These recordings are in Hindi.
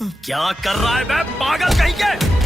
क्या कर रहा है बे पागल कहीं के?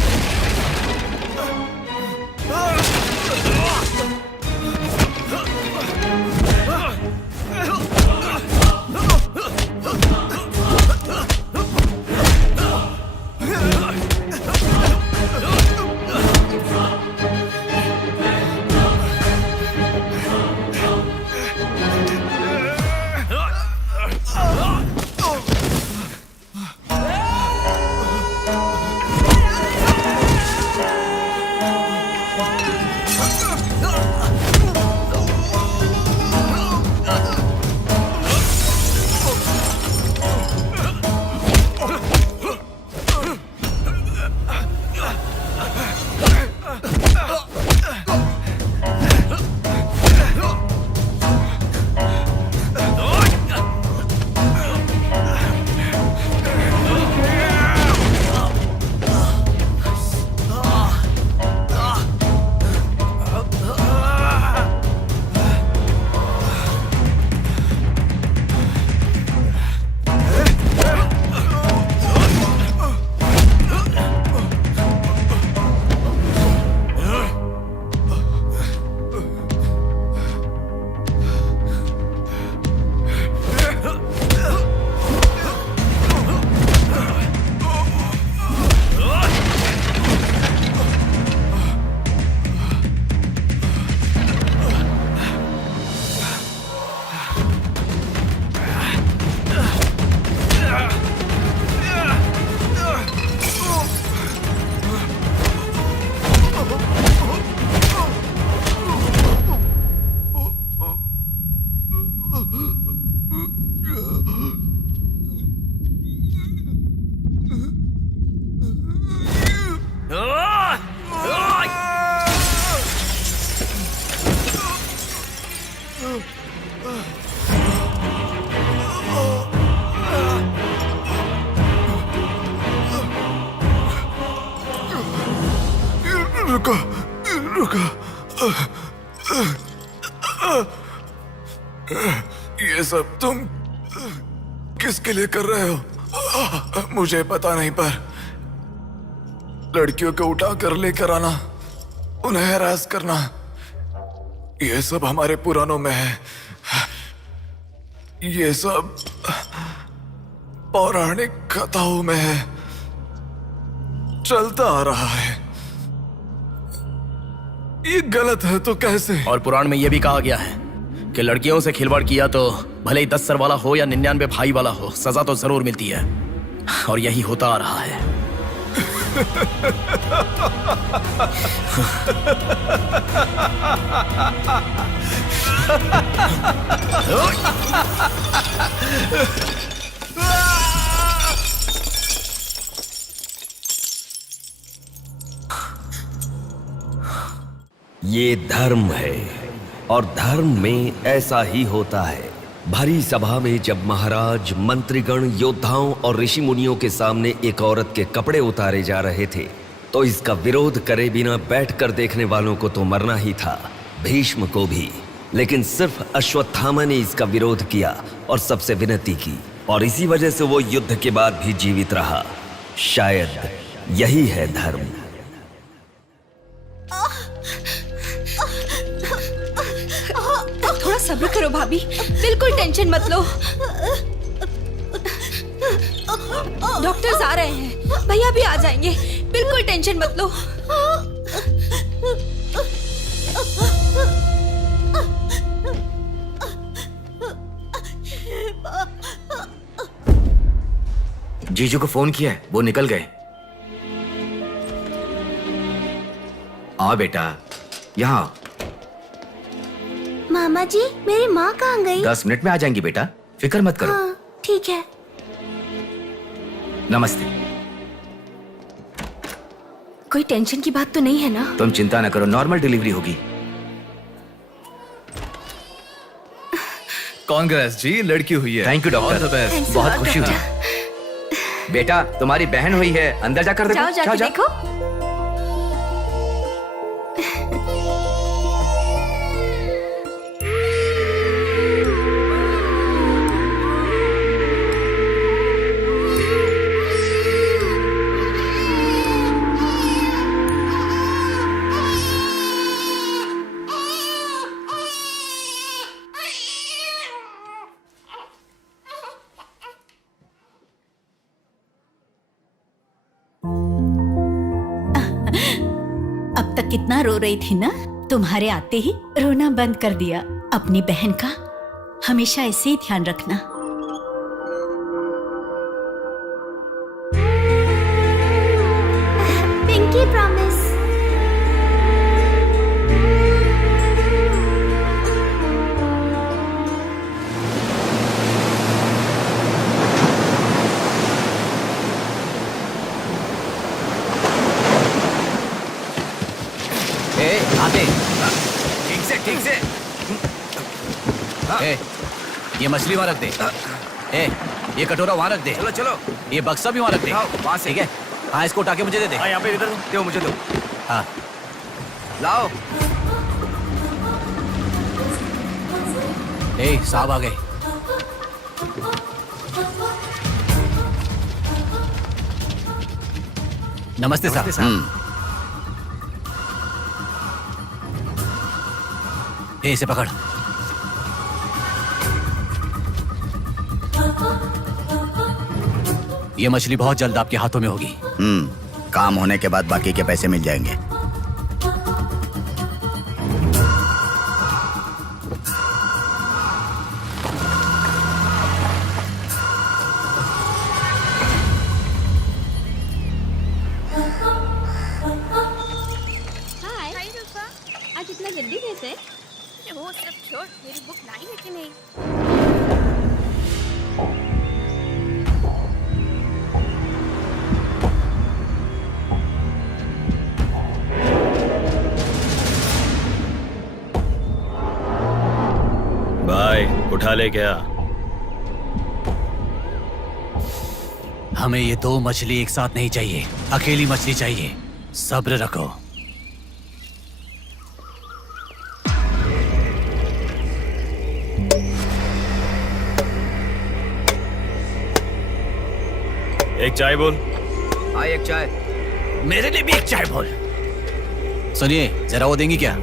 रुको, रुको। ये सब तुम किसके लिए कर रहे हो? मुझे पता नहीं, पर लड़कियों को उठाकर लेकर आना, उन्हें हैरास करना, ये सब हमारे पुराणों में है। ये सब पौराणिक कथाओं में है, चलता आ रहा है। ये गलत है तो कैसे? और पुराण में यह भी कहा गया है कि लड़कियों से खिलवाड़ किया तो भले ही 10 सर वाला हो या 99 भाई वाला हो, सजा तो जरूर मिलती है। और यही होता आ रहा है। ये धर्म है और धर्म में ऐसा ही होता है। भरी सभा में जब महाराज, मंत्रीगण, योद्धाओं और ऋषि मुनियों के सामने एक औरत के कपड़े उतारे जा रहे थे तो इसका विरोध करे बिना बैठकर देखने वालों को तो मरना ही था, भीष्म को भी। लेकिन सिर्फ अश्वत्थामा ने इसका विरोध किया और सबसे विनती की, और इसी वजह से वो युद्ध के बाद भी जीवित रहा। शायद यही है धर्म। थोड़ा सब्र करो भाभी, बिल्कुल टेंशन मत लो। डॉक्टर्स आ रहे हैं, भैया भी आ जाएंगे, बिल्कुल टेंशन मत लो। जीजू को फोन किया है, वो निकल गए। आओ बेटा, यहाँ। मामा जी, मेरी माँ कहाँ गई? 10 मिनट में आ जाएंगी बेटा, फिक्र मत करो। हाँ, ठीक है। नमस्ते। कोई टेंशन की बात तो नहीं है ना? तुम चिंता न करो, नॉर्मल डिलीवरी होगी। कांग्रेस जी, लड़की हुई है। थैंक यू डॉक्टर, बहुत खुशी हुई। बेटा, तुम्हारी बहन हुई है, अंदर जाकर देखो। जाओ जाके देखो। अब तक कितना रो रही थी ना, तुम्हारे आते ही रोना बंद कर दिया। अपनी बहन का हमेशा ऐसे ही ध्यान रखना। Pinky promise. आते ठीक से ए, ये मछली वहां रख दे। ए, ये कटोरा वहां रख दे। चलो चलो, ये बक्सा भी वहां रख दे। वहां से ठीक है। हाँ, इसको उठा के मुझे दे दे। यहाँ पे इधर दो, मुझे दो। हाँ, लाओ। ए, साहब आ गए। नमस्ते साहब। ए, इसे पकड़। ये मछली बहुत जल्द आपके हाथों में होगी। काम होने के बाद बाकी के पैसे मिल जाएंगे। हाय रूपा, आज इतना जल्दी कैसे? वो सब छोड़, मेरी बुक लाई है कि नहीं? भाई उठा ले क्या? हमें ये दो मछली एक साथ नहीं चाहिए, अकेली मछली चाहिए। सब्र रखो। एक चाय बोल। हाँ, एक चाय। मेरे लिए भी एक चाय बोल। सुनिए, जरा वो देंगी क्या?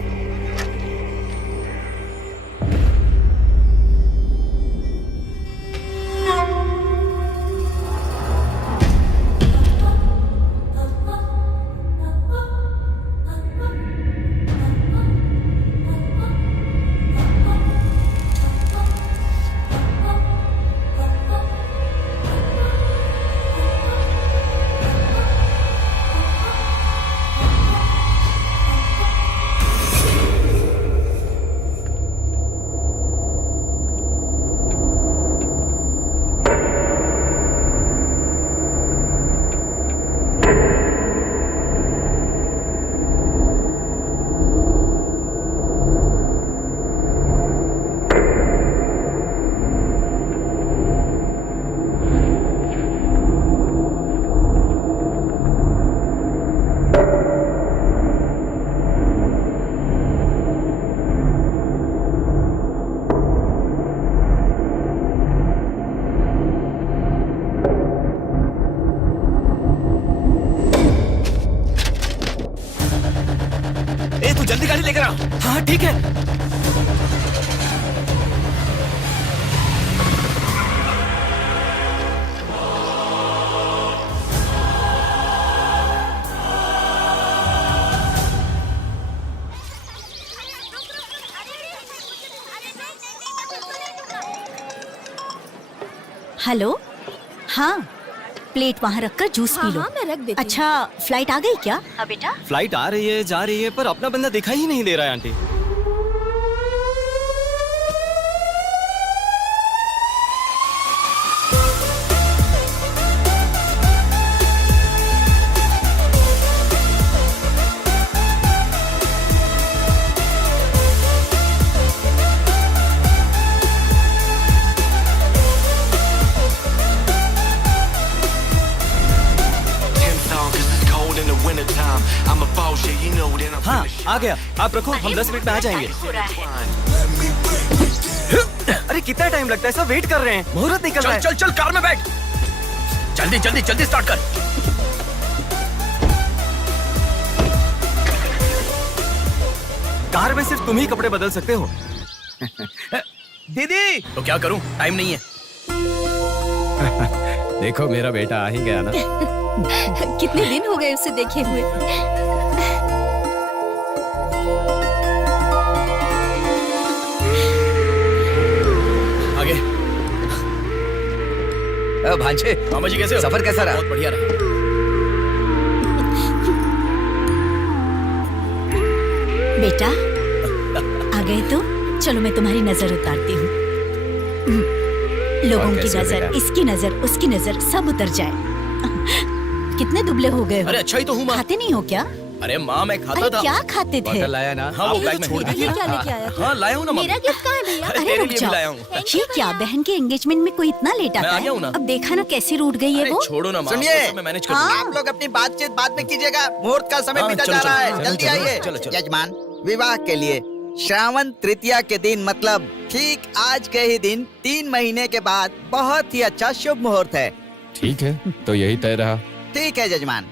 जल्दी गाड़ी लेकर आ। हाँ ठीक है। हेलो, हाँ, प्लेट वहाँ रखकर जूस पी लो। हाँ, मैं रख देती हूँ। अच्छा, फ्लाइट आ गई क्या? हाँ बेटा। फ्लाइट आ रही है, जा रही है, पर अपना बंदा दिखाई ही नहीं दे रहा है आंटी। हाँ, आ गया। आप रखो, हम 10 मिनट में आ जाएंगे। अरे कितना टाइम लगता है, सब वेट कर रहे हैं, मुहूर्त निकल रहा है। चल चल कार में बैठ। जल्दी जल्दी जल्दी स्टार्ट कर। कार में सिर्फ तुम ही कपड़े बदल सकते हो। दीदी तो क्या करूं, टाइम नहीं है। देखो मेरा बेटा आ ही गया ना। कितने दिन हो गए उसे देखे हुए। आगे। भांजे, मामा जी कैसे हो? सफर कैसा रहा? बहुत बढ़िया रहा। बेटा आ गए तो चलो मैं तुम्हारी नजर उतारती हूँ। लोगों की नजर, इसकी नजर, उसकी नजर सब उतर जाए। कितने दुबले हो गए हो? अरे अच्छा ही तो हूँ माँ। खाते नहीं हो क्या? अरे माँ मैं खाता अरे था। क्या खाते थे? बॉटल लाया ना? हाँ वो ये बैग तो में छोड़ दीजिए, क्या लेके आया था? हाँ लाया हूँ ना माँ। मेरा गिफ्ट कहाँ है भैया? अरे अरे तेरे रुक लिए भी जाओ। लाया हूँ। ये क्या बहन के एंगेजमेंट में कोई इतना लेट आता मैं आ है? गया हूँ ना। अब देखा ना कैसे रूठ गई है अरे वो। छोड़ो ना माँ। सुनिए। वो सब मैं मैनेज कर हाँ। दूंगा। आप लोग अपनी बातचीत बाद में कीजिएगा, मुहूर्त का समय हाँ, बीता चलो, जा रहा चलो, है। चलो, जल्दी चलो, आइए। चलो, चलो। यजमान, विवाह के लिए श्रावण तृतीया के दिन, मतलब ठीक आज के ही दिन 3 महीने के बाद बहुत ही अच्छा शुभ मुहूर्त है। ठीक है, तो यही तय रहा। ठीक है जजमान।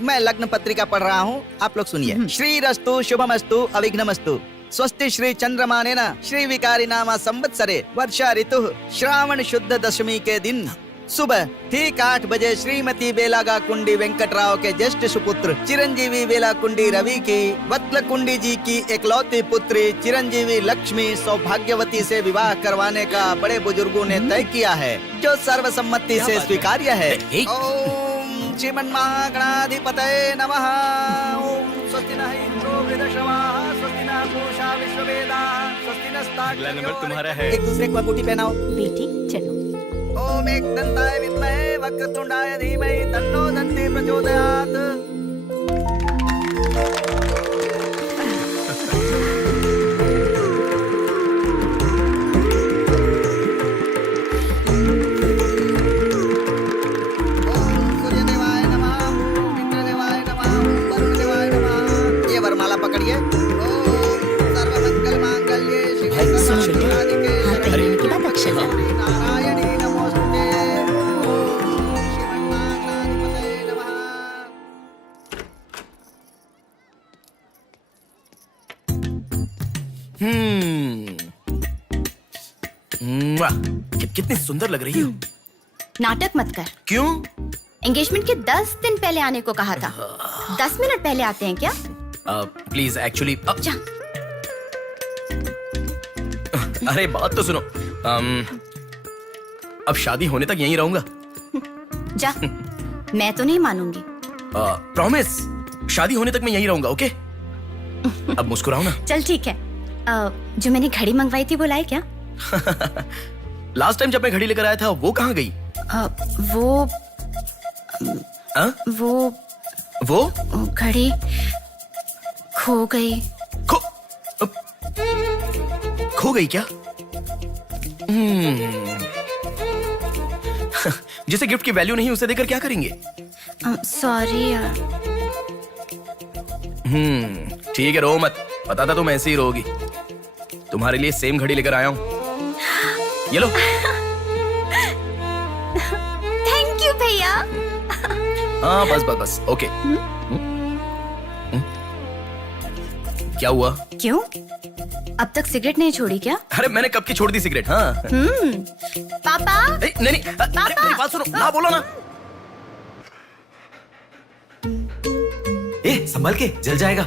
मैं लग्न पत्रिका पढ़ रहा हूँ, आप लोग सुनिए। श्रीरस्तु शुभमस्तु अविघ्नमस्तु स्वस्ति श्री चंद्रमानेन श्री विकारी नामा संवत्सरे वर्षा ऋतु श्रावण शुद्ध दशमी के दिन सुबह ठीक 8 बजे श्रीमती बेलागा कुंडी वेंकटराव के ज्येष्ठ सुपुत्र चिरंजीवी बेला कुंडी रवि की वत्ल कुंडी जी की एकलौती पुत्री चिरंजीवी लक्ष्मी सौभाग्यवती से विवाह करवाने का बड़े बुजुर्गों ने तय किया है, जो सर्वसम्मति से स्वीकार्य है। ओम श्रीमन्महागणाधिपतये नमः। ओम स्वस्ति न इंद्रो वृद्धश्रवाः स्वस्ति न पूषा विश्ववेदाः स्वस्ति अगला नंबर तुम्हारा है। एक दूसरे को अंगूठी पहनाओ। बेटी चलो। ओम एक दंताय विद्महे वक्रतुंडाय धीमहि तन्नो दन्ति प्रचोदयात्। ओम सूर्यदेवाय नमः, ओम इंद्रदेवाय नमः, ओम वरुणदेवाय नमः। ये वरमाला पकड़िए। ओम सर्वमंगल मांगल्ये शिवे सर्वार्थ हाथ पहनने के बाद अक्षर डालो। नारायणी नमोस्तुते। ओम श्रीमन्महागणाधिपतये नमः। कितनी सुंदर लग रही हो। नाटक मत कर। क्यों? एंगेजमेंट के 10 दिन पहले आने को कहा था। 10 मिनट पहले आते हैं क्या? प्लीज एक्चुअली जा। अरे बात तो सुनो। अब शादी होने तक यहीं रहूंगा। जा। मैं तो नहीं मानूंगी। प्रॉमिस, शादी होने तक मैं यहीं रहूंगा। ओके? अब मुस्कुराओ ना। चल ठीक है। जो मैंने घड़ी मंगवाई थी वो लाई क्या? लास्ट टाइम जब मैं घड़ी लेकर आया था वो कहाँ गई? वो घड़ी खो गई। खो गई क्या? जिसे गिफ्ट की वैल्यू नहीं उसे देकर क्या करेंगे? सॉरी यार। ठीक है, रो मत। पता था तुम ऐसे ही रोगी। तुम्हारे लिए सेम घड़ी लेकर आया हूँ। ये लो। थैंक यू भैया। हाँ बस बस बस। ओके। क्या हुआ? क्यों? अब तक सिगरेट नहीं छोड़ी क्या? अरे मैंने कब की छोड़ दी सिगरेट। हाँ। पापा। नहीं नहीं, अरे मेरी बात सुनो ना, बोलो ना। ए, संभल के, जल जाएगा।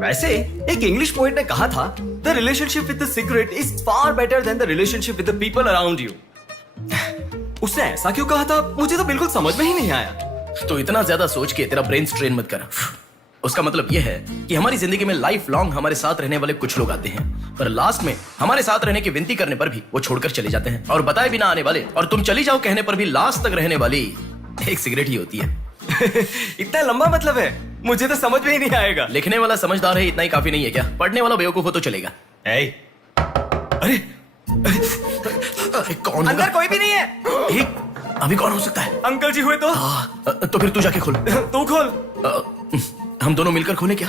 वैसे एक इंग्लिश पोएट ने कहा था, the relationship with the cigarette is far better than the relationship with the people around you. उसने ऐसा क्यों कहा था, मुझे तो बिल्कुल समझ में ही नहीं आया। तो इतना ज्यादा सोच के तेरा ब्रेन स्ट्रेन मत कर। उसका मतलब यह है कि हमारी जिंदगी में लाइफ लॉन्ग हमारे साथ रहने वाले कुछ लोग आते हैं, पर लास्ट में हमारे साथ रहने की विनती करने पर भी वो छोड़कर चले जाते हैं, और बताए बिना आने वाले और तुम चली जाओ कहने पर भी लास्ट तक रहने वाली एक सिगरेट ही होती है। इतना लंबा मतलब है, मुझे तो समझ में ही नहीं आएगा। लिखने वाला समझदार है इतना ही काफी नहीं है क्या? पढ़ने वाला बेवकूफ हो तो चलेगा। अरे कौन होगा? अंदर कोई भी नहीं है। अभी कौन हो सकता है? अंकल जी हुए तो? तो फिर तू जाके खोल। तू खोल। हम दोनों मिलकर खोले क्या?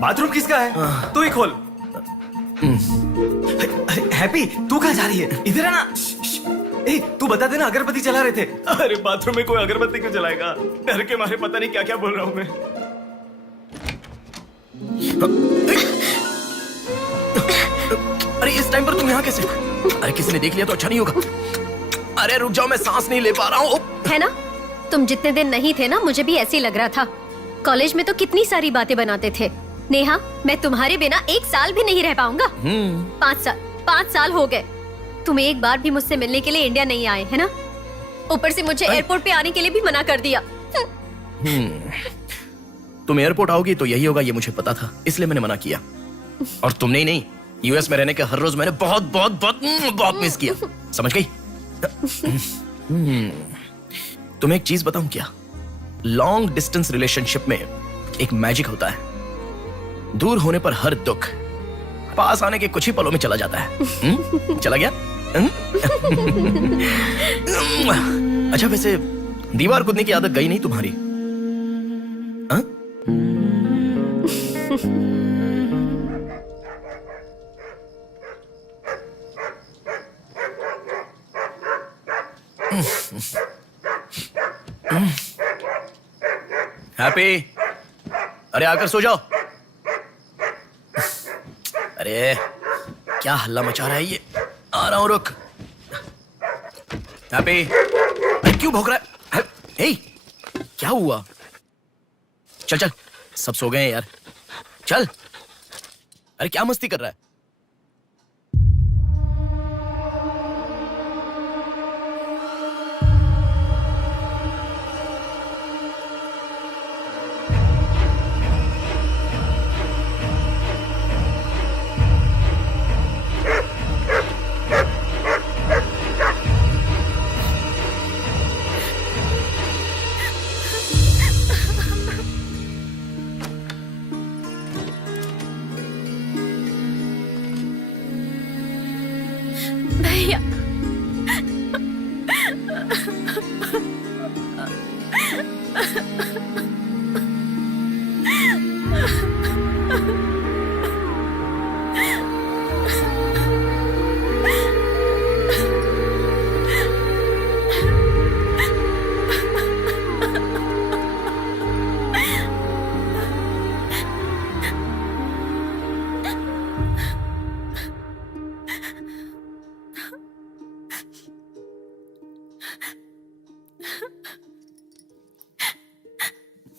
बाथरूम किसका है? तू ही खोल। हैप्पी, तू कहाँ जा रही है? इधर है ना। ए, तू बता देना, अगरबत्ती जला रहे थे। अरे बाथरूम में कोई अगरबत्ती क्यों जलाएगा? डर के मारे पता नहीं क्या क्या बोल रहा हूँ मैं। अरे इस टाइम पर तुम यहाँ कैसे? अरे किसी ने देख लिया तो अच्छा नहीं होगा। अरे रुक जाओ, मैं सांस नहीं ले पा रहा हूँ। है ना, तुम जितने दिन नहीं थे ना, मुझे भी ऐसे ही लग रहा था। कॉलेज में तो कितनी सारी बातें बनाते थे। नेहा, मैं तुम्हारे बिना 1 साल भी नहीं रह पाऊंगा। 5 साल हो गए। तुम एक बार भी मुझसे मिलने के लिए इंडिया नहीं आए, है ना? ऊपर से मुझे एयरपोर्ट पे आने के लिए भी मना कर दिया। तुम एयरपोर्ट आओगी तो यही होगा, ये मुझे पता था, इसलिए मैंने मना किया। और तुमने ही नहीं, यूएस में रहने के हर रोज मैंने बहुत बहुत बहुत बहुत मिस किया, समझ गई? तुम्हें एक चीज बताऊं क्या? लॉन्ग डिस्टेंस रिलेशनशिप में एक मैजिक होता है। दूर होने पर हर दुख पास आने के कुछ ही पलों में चला जाता है। चला गया? अच्छा, वैसे दीवार कूदने की आदत गई नहीं तुम्हारी? हाँ? हैप्पी, अरे आकर सो जाओ। अरे क्या हल्ला मचा रहा है ये? आ रहा हूं, रुक। हैप्पी, अरे क्यों भौंक रहा है? हे, क्या हुआ? चल चल, सब सो गए हैं यार, चल। अरे क्या मस्ती कर रहा है? भैया,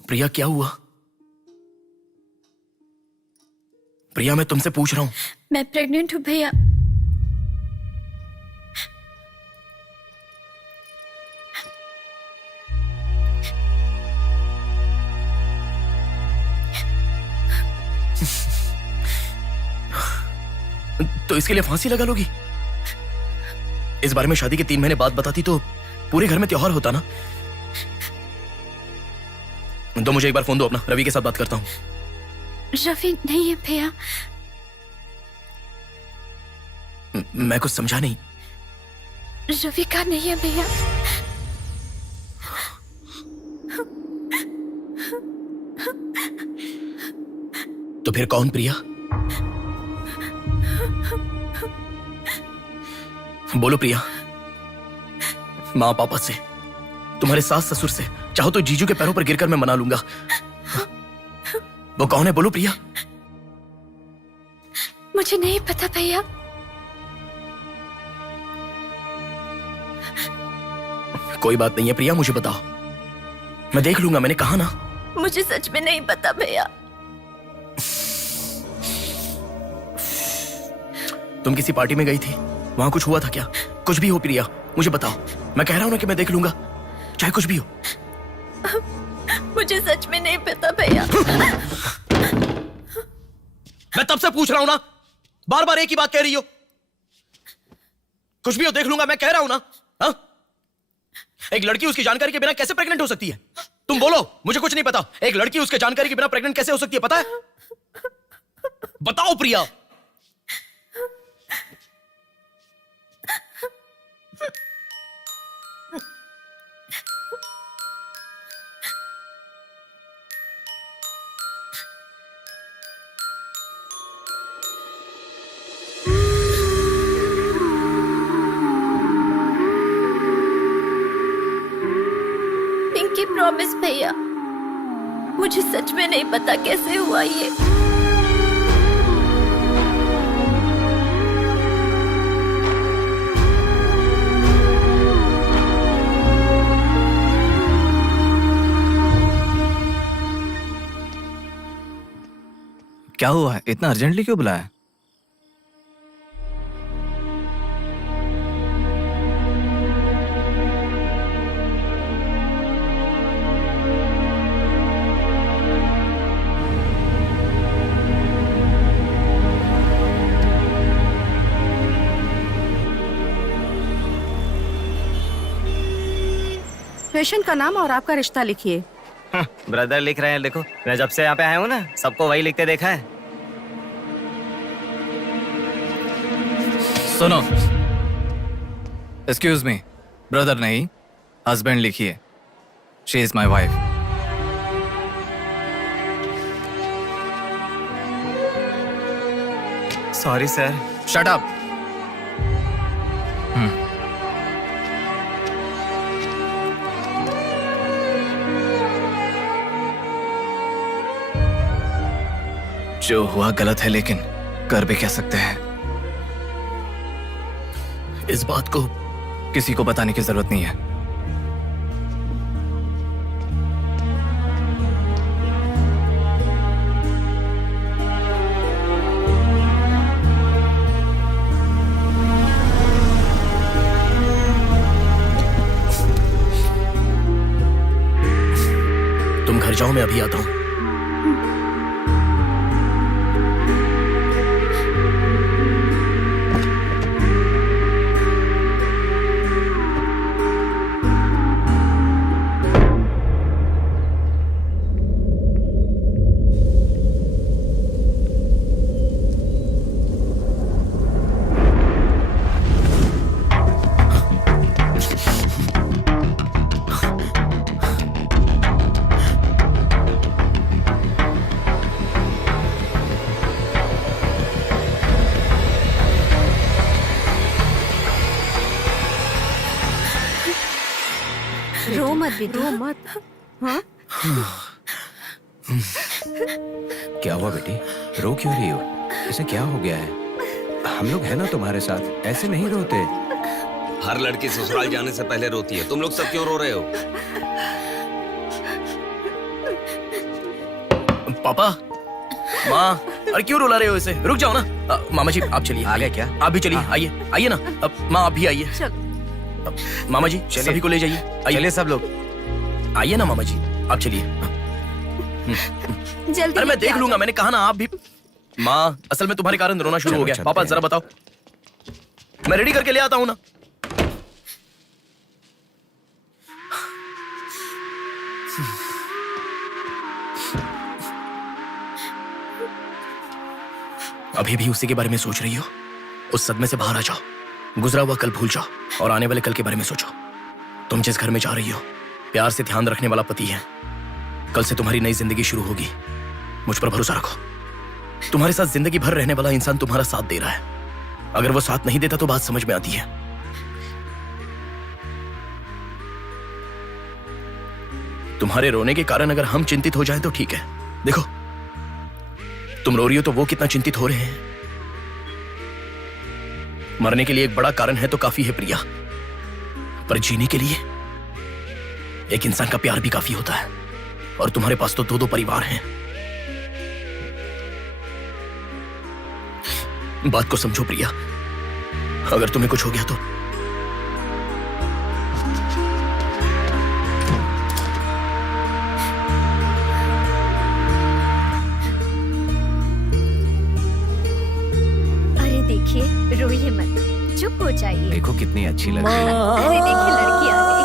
प्रिया, क्या हुआ? प्रिया, मैं तुमसे पूछ रहा हूं। मैं प्रेग्नेंट हूँ भैया। तो इसके लिए फांसी लगा लोगी? इस बारे में शादी के 3 महीने बाद बताती तो पूरे घर में त्योहार होता ना। तो मुझे एक बार फोन दो अपना, रवि के साथ बात करता हूं। रवि नहीं है भैया। मैं कुछ समझा नहीं। रवि का नहीं है भैया। तो फिर कौन? प्रिया, बोलो प्रिया। माँ पापा से, तुम्हारे सास ससुर से, चाहो तो जीजू के पैरों पर गिरकर मैं मना लूंगा। वो कौन है? बोलो प्रिया। मुझे नहीं पता भैया। कोई बात नहीं है प्रिया, मुझे बताओ, मैं देख लूंगा, मैंने कहा ना। मुझे सच में नहीं पता भैया। तुम किसी पार्टी में गई थी, वहां कुछ हुआ था क्या? कुछ भी हो प्रिया, मुझे बताओ। मैं कह रहा हूं ना कि मैं देख लूंगा, चाहे कुछ भी हो। मुझे सच में नहीं पता भैया। मैं तब से पूछ रहा हूं ना, बार बार एक ही बात कह रही हो। कुछ भी हो, देख लूंगा, मैं कह रहा हूं ना। हा? एक लड़की उसकी जानकारी के बिना कैसे प्रेग्नेंट हो सकती है? तुम बोलो, मुझे कुछ नहीं पता। एक लड़की उसके जानकारी के बिना प्रेग्नेंट कैसे हो सकती है, पता है? बताओ प्रिया। पिंकी, प्रॉमिस भैया, मुझे सच में नहीं पता कैसे हुआ ये। क्या हुआ है? इतना अर्जेंटली क्यों बुलाया? पेशेंट का नाम और आपका रिश्ता लिखिए। ब्रदर लिख रहे हैं, देखो। मैं जब से यहाँ पे आया हूँ ना, सबको वही लिखते देखा है। सुनो, एक्सक्यूज मी, ब्रदर नहीं, हस्बैंड लिखिए। She is my wife. Sorry sir. Shut up. जो हुआ गलत है, लेकिन कर भी क्या सकते हैं। इस बात को किसी को बताने की जरूरत नहीं है। तुम घर जाओ, मैं अभी आता हूं। रो मत बेटा, रो मत। हाँ? क्या हुआ बेटी? रो क्यों रही हो? इसे क्या हो गया है? हम लोग हैं ना तुम्हारे साथ, ऐसे नहीं रोते। हर लड़की ससुराल जाने से पहले रोती है, तुम लोग सब क्यों रो रहे हो? पापा, माँ, अरे क्यों रुला रहे हो इसे? रुक जाओ ना। मामा जी आप चलिए। आ गया क्या? आप भी चलिए, आइए आइए ना। माँ आप भी आइए। मामा जी सभी को ले जाइए। चलिए सब लोग। आइए ना मामा जी, आप चलिए। जल्दी अरे मैं लेके देख आ लूंगा, जाओ। मैंने कहा ना आप भी। माँ, असल में तुम्हारे कारण रोना शुरू हो गया। पापा जरा बताओ, मैं रेडी करके ले आता हूँ ना। अभी भी उसी के बारे में सोच रही हो? उस सदमे से बाहर आ जाओ, गुजरा हुआ कल भूल जाओ और आने वाले कल के बारे में सोचो। तुम जिस घर में जा रही हो, प्यार से ध्यान रखने वाला पति है। कल से तुम्हारी नई जिंदगी शुरू होगी। मुझ पर भरोसा रखो। तुम्हारे साथ जिंदगी भर रहने वाला इंसान तुम्हारा साथ दे रहा है। अगर वो साथ नहीं देता तो बात समझ में आती है। तुम्हारे रोने के कारण अगर हम चिंतित हो जाएं तो ठीक है। देखो, तुम रो रही हो तो वो कितना चिंतित हो रहे हैं। मरने के लिए एक बड़ा कारण है तो काफी है प्रिया, पर जीने के लिए एक इंसान का प्यार भी काफी होता है। और तुम्हारे पास तो 2-2 परिवार हैं। बात को समझो प्रिया, अगर तुम्हें कुछ हो गया तो देखिए, रोइए मत, चुप हो जाइए। देखो कितनी अच्छी लग रही है। अरे देखिए, लड़की आ गई।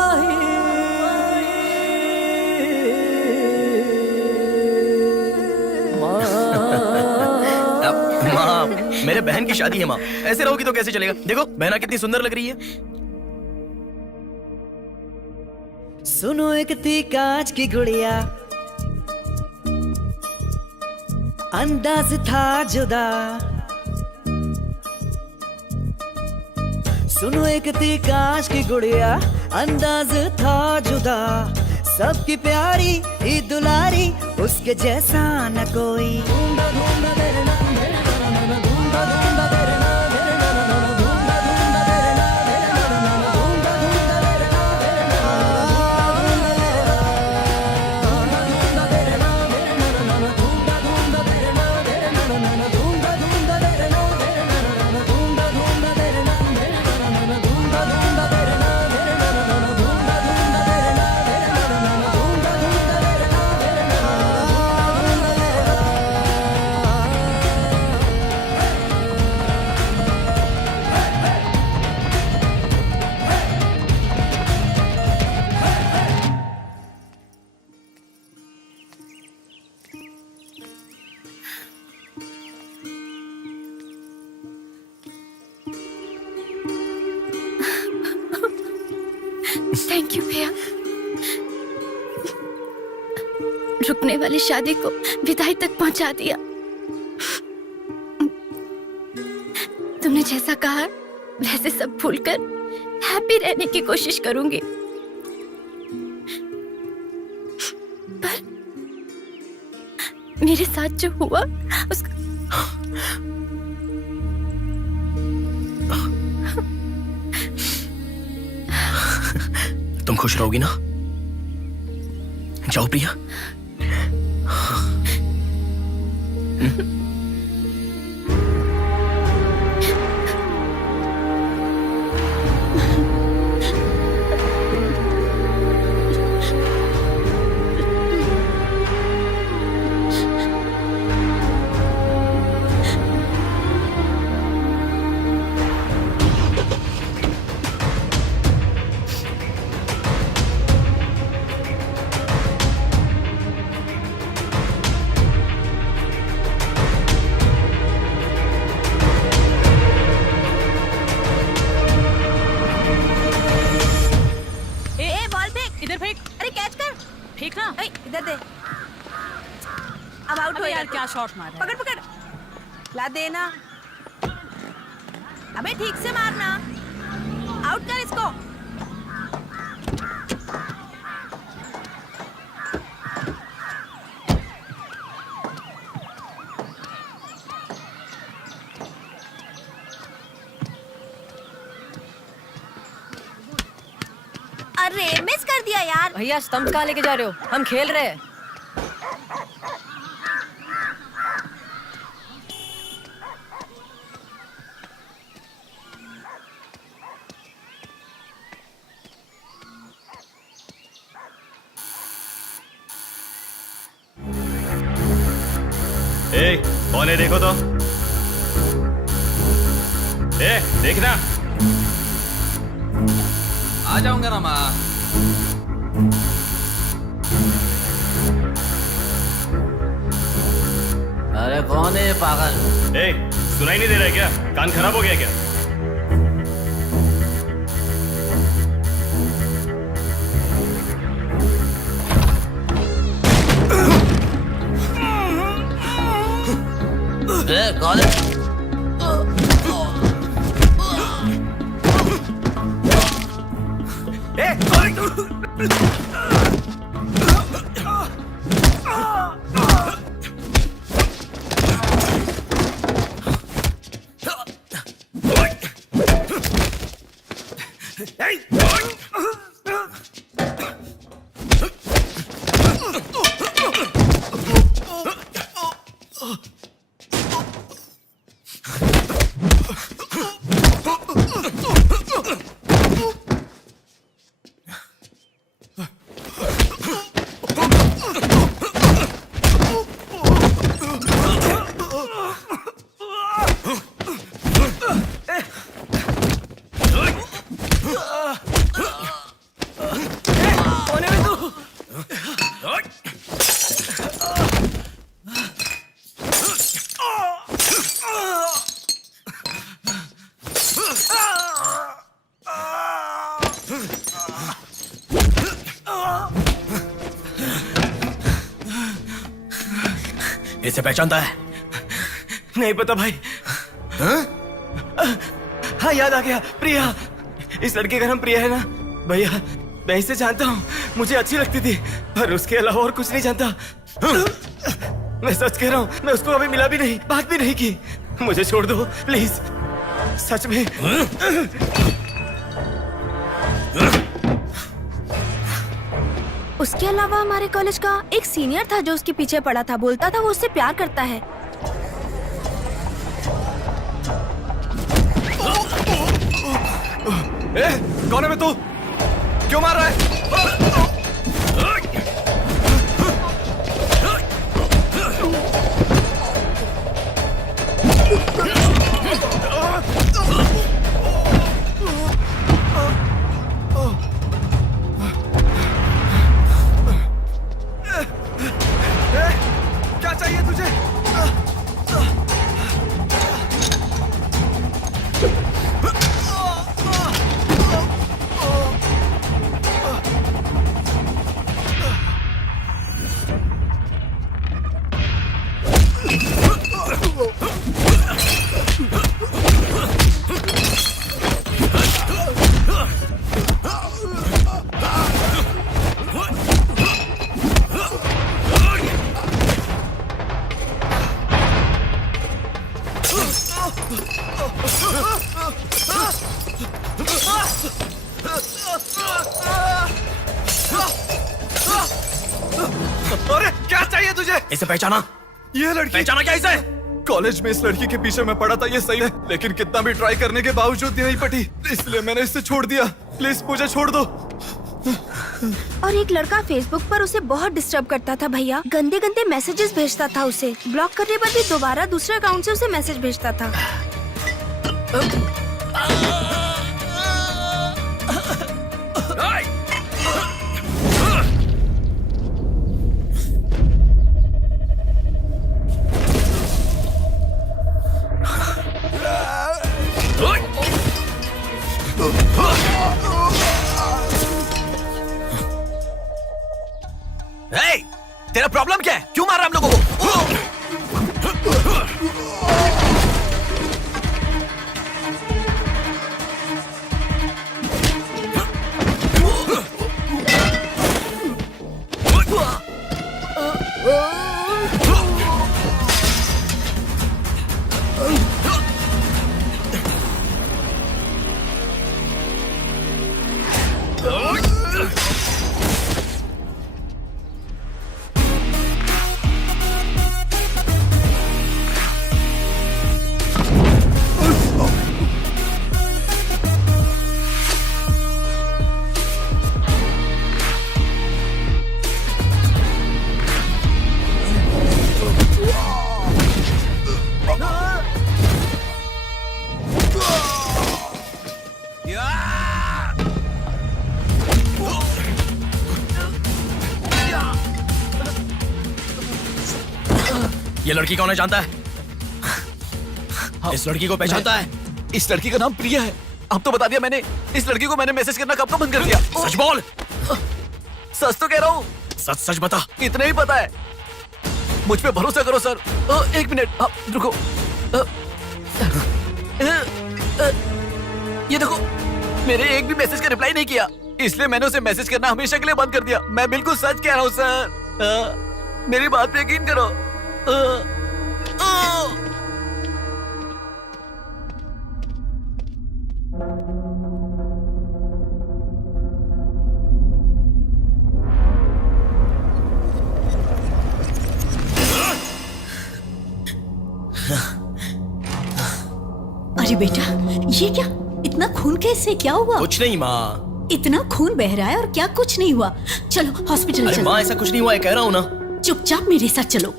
माँ, मेरे बहन की शादी है माँ, ऐसे रहोगी तो कैसे चलेगा? देखो बहना कितनी सुंदर लग रही है। सुनो एक थी कांच की गुड़िया, अंदाज था जुदा। सुनो एक थी कांच की गुड़िया, अंदाज था जुदा। सबकी प्यारी ही दुलारी, उसके जैसा न कोई। गया। रुकने वाली शादी को विदाई तक पहुंचा दिया। तुमने जैसा कहा वैसे सब भूलकर हैप्पी रहने की कोशिश करूंगी, पर मेरे साथ जो हुआ उसका तुम खुश रहोगी ना? जाओ प्रिया। इधर दे। अब आउट हो यार, क्या शॉट मारा। पकड़ पकड़, ला देना। अबे ठीक से मारना, आउट कर इसको। अरे मिस कर दिया यार। भैया स्टंप कहाँ लेके जा रहे हो? हम खेल रहे हैं। ए, कौन है देखो तो। ए, देखना। आ जाऊंगा ना माँ। अरे कौन है ये पागल? ए, सुनाई नहीं दे रहा है क्या? कान खराब हो गया क्या? कौन है? इसे पहचानता है? नहीं पता भाई। हाँ याद आ गया, प्रिया। इस लड़के का नाम प्रिया है ना भैया? मैं इसे जानता हूँ, मुझे अच्छी लगती थी, पर उसके अलावा और कुछ नहीं जानता। मैं सच कह रहा हूँ, मैं उसको अभी मिला भी नहीं, बात भी नहीं की। मुझे छोड़ दो प्लीज, सच में। उसके अलावा हमारे कॉलेज का एक सीनियर था जो उसके पीछे पड़ा था, बोलता था वो उससे प्यार करता है। कौन है तू? क्यों मार रहा है? क्या चाहिए तुझे? अरे क्या चाहिए तुझे? इसे पहचाना? ये लड़की पहचाना क्या इसे? कॉलेज में इस लड़की के पीछे मैं पड़ा था, ये सही है, लेकिन कितना भी ट्राई करने के बावजूद ये नहीं पटी, इसलिए मैंने इसे छोड़ दिया। प्लीज मुझे छोड़ दो। और एक लड़का फेसबुक पर उसे बहुत डिस्टर्ब करता था भैया, गंदे गंदे मैसेजेस भेजता था उसे। ब्लॉक करने पर भी दोबारा दूसरे अकाउंट से उसे मैसेज भेजता था। Hey! तेरा प्रॉब्लम क्या है? क्यों मार रहा हम लोगों को? ये लड़की कौन है जानता है? इस लड़की को पहचानता है? इस लड़की का नाम प्रिया है। अब तो बता दिया मैंने। इस लड़की को मैंने मैसेज करना कब का बंद कर दिया। सच बोल। सच तो कह रहा हूँ। सच सच बता। इतना ही पता है, मुझ पे भरोसा करो सर। एक मिनट रुको। ये देखो, मेरे एक भी मैसेज का रिप्लाई नहीं किया, इसलिए मैंने उसे मैसेज करना हमेशा के लिए बंद कर दिया। मैं बिल्कुल सच कह रहा हूँ सर, मेरी बात पे यकीन करो। अरे बेटा, ये क्या? इतना खून कैसे? क्या हुआ? कुछ नहीं माँ। इतना खून बह रहा है और क्या कुछ नहीं हुआ? चलो हॉस्पिटल अरे चलो। माँ ऐसा कुछ नहीं हुआ है, कह रहा हूँ ना। चुपचाप मेरे साथ चलो।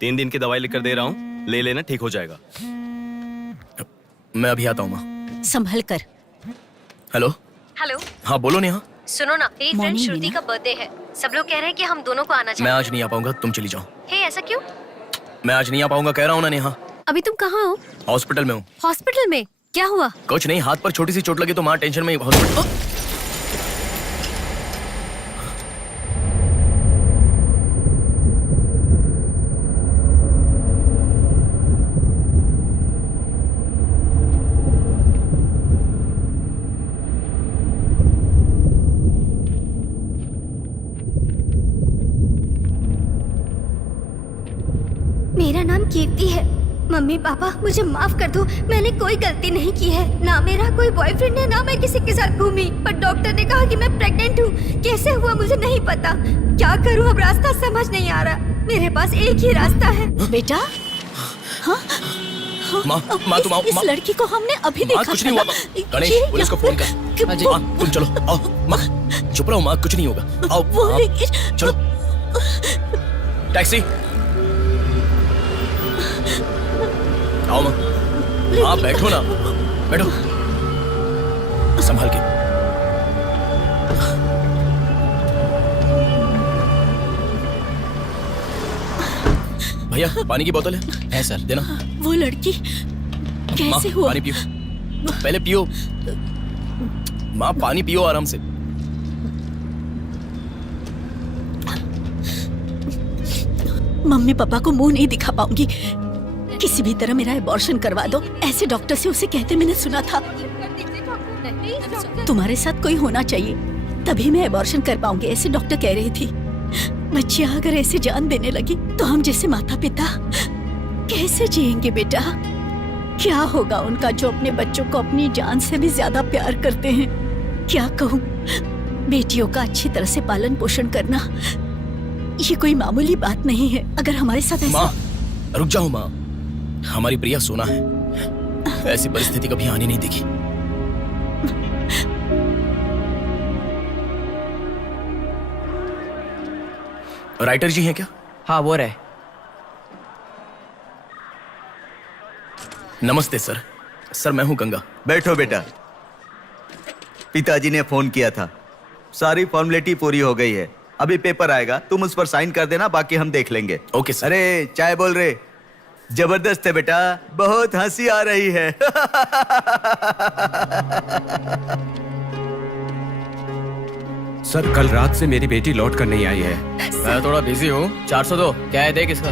3 दिन की दवाई लिखकर दे रहा हूँ, ले लेना, ठीक हो जाएगा। मैं अभी आता हूँ माँ। संभल कर। हेलो। हेलो। हाँ बोलो नेहा। सुनो ना, मेरी फ्रेंड श्रुति का बर्थडे है। सब लोग कह रहे हैं कि हम दोनों को आना चाहिए। मैं आज नहीं आ पाऊंगा, तुम चली जाओ। हे, ऐसा क्यों? मैं आज नहीं आ पाऊंगा, कह रहा हूँ ना नेहा। अभी तुम कहाँ हो? हॉस्पिटल में हूँ। हॉस्पिटल में? क्या हुआ? कुछ नहीं, हाथ पर छोटी सी चोट लगी तो माँ टेंशन में हॉस्पिटल। मेरा नाम कीर्ति है। मम्मी पापा मुझे माफ कर दो, मैंने कोई गलती नहीं की है। ना मेरा कोई बॉयफ्रेंड है, ना मैं किसी के साथ घूमी, पर डॉक्टर ने कहा कि मैं प्रेग्नेंट हूँ। कैसे हुआ मुझे नहीं पता। क्या करूँ अब, रास्ता समझ नहीं आ रहा। मेरे पास एक ही रास्ता है। बेटा, हाँ? माँ तुम आओ। इस लड़की को हमने अभी देखा। कुछ नहीं हुआ माँ। गणेश, पुलिस को फोन कर। माँ तुम चलो, आओ। माँ चुप रहो माँ, कुछ नहीं होगा। आओ चलो। टैक्सी। आओ माँ। हाँ बैठो ना, बैठो। संभाल के। भैया पानी की बोतल है सर, देना। वो लड़की कैसे हुआ? पानी पियो, पहले पियो। माँ पानी पियो आराम से। मम्मी पापा को मुंह नहीं दिखा पाऊंगी। किसी भी तरह मेरा एबॉर्शन करवा दो, ऐसे डॉक्टर से उसे कहते मैंने सुना था। तुम्हारे साथ कोई होना चाहिए, तभी मैं एबॉर्शन कर पाऊंगी, ऐसे डॉक्टर कह रही थी। बच्चियां अगर ऐसे जान देने लगी तो हम जैसे माता पिता कैसे जिएंगे बेटा? क्या होगा उनका जो अपने बच्चों को अपनी जान से भी ज्यादा प्यार करते हैं? क्या कहूँ, बेटियों का अच्छी तरह से पालन पोषण करना ये कोई मामूली बात नहीं है। अगर हमारे साथ ऐसा माँ, रुक जाओ माँ। हमारी प्रिया सोना है, ऐसी परिस्थिति कभी आने नहीं देखी। राइटर जी हैं क्या? हाँ वो रहे। नमस्ते सर। सर मैं हूं गंगा। बैठो बेटा। पिताजी ने फोन किया था, सारी फॉर्मेलिटी पूरी हो गई है। अभी पेपर आएगा, तुम उस पर साइन कर देना, बाकी हम देख लेंगे। Okay sir. अरे चाय बोल रहे? जबरदस्त है बेटा, बहुत हंसी आ रही है। सर कल रात से मेरी बेटी लौट कर नहीं आई है। मैं थोड़ा बिजी हूँ। 402 क्या है, देख इसका।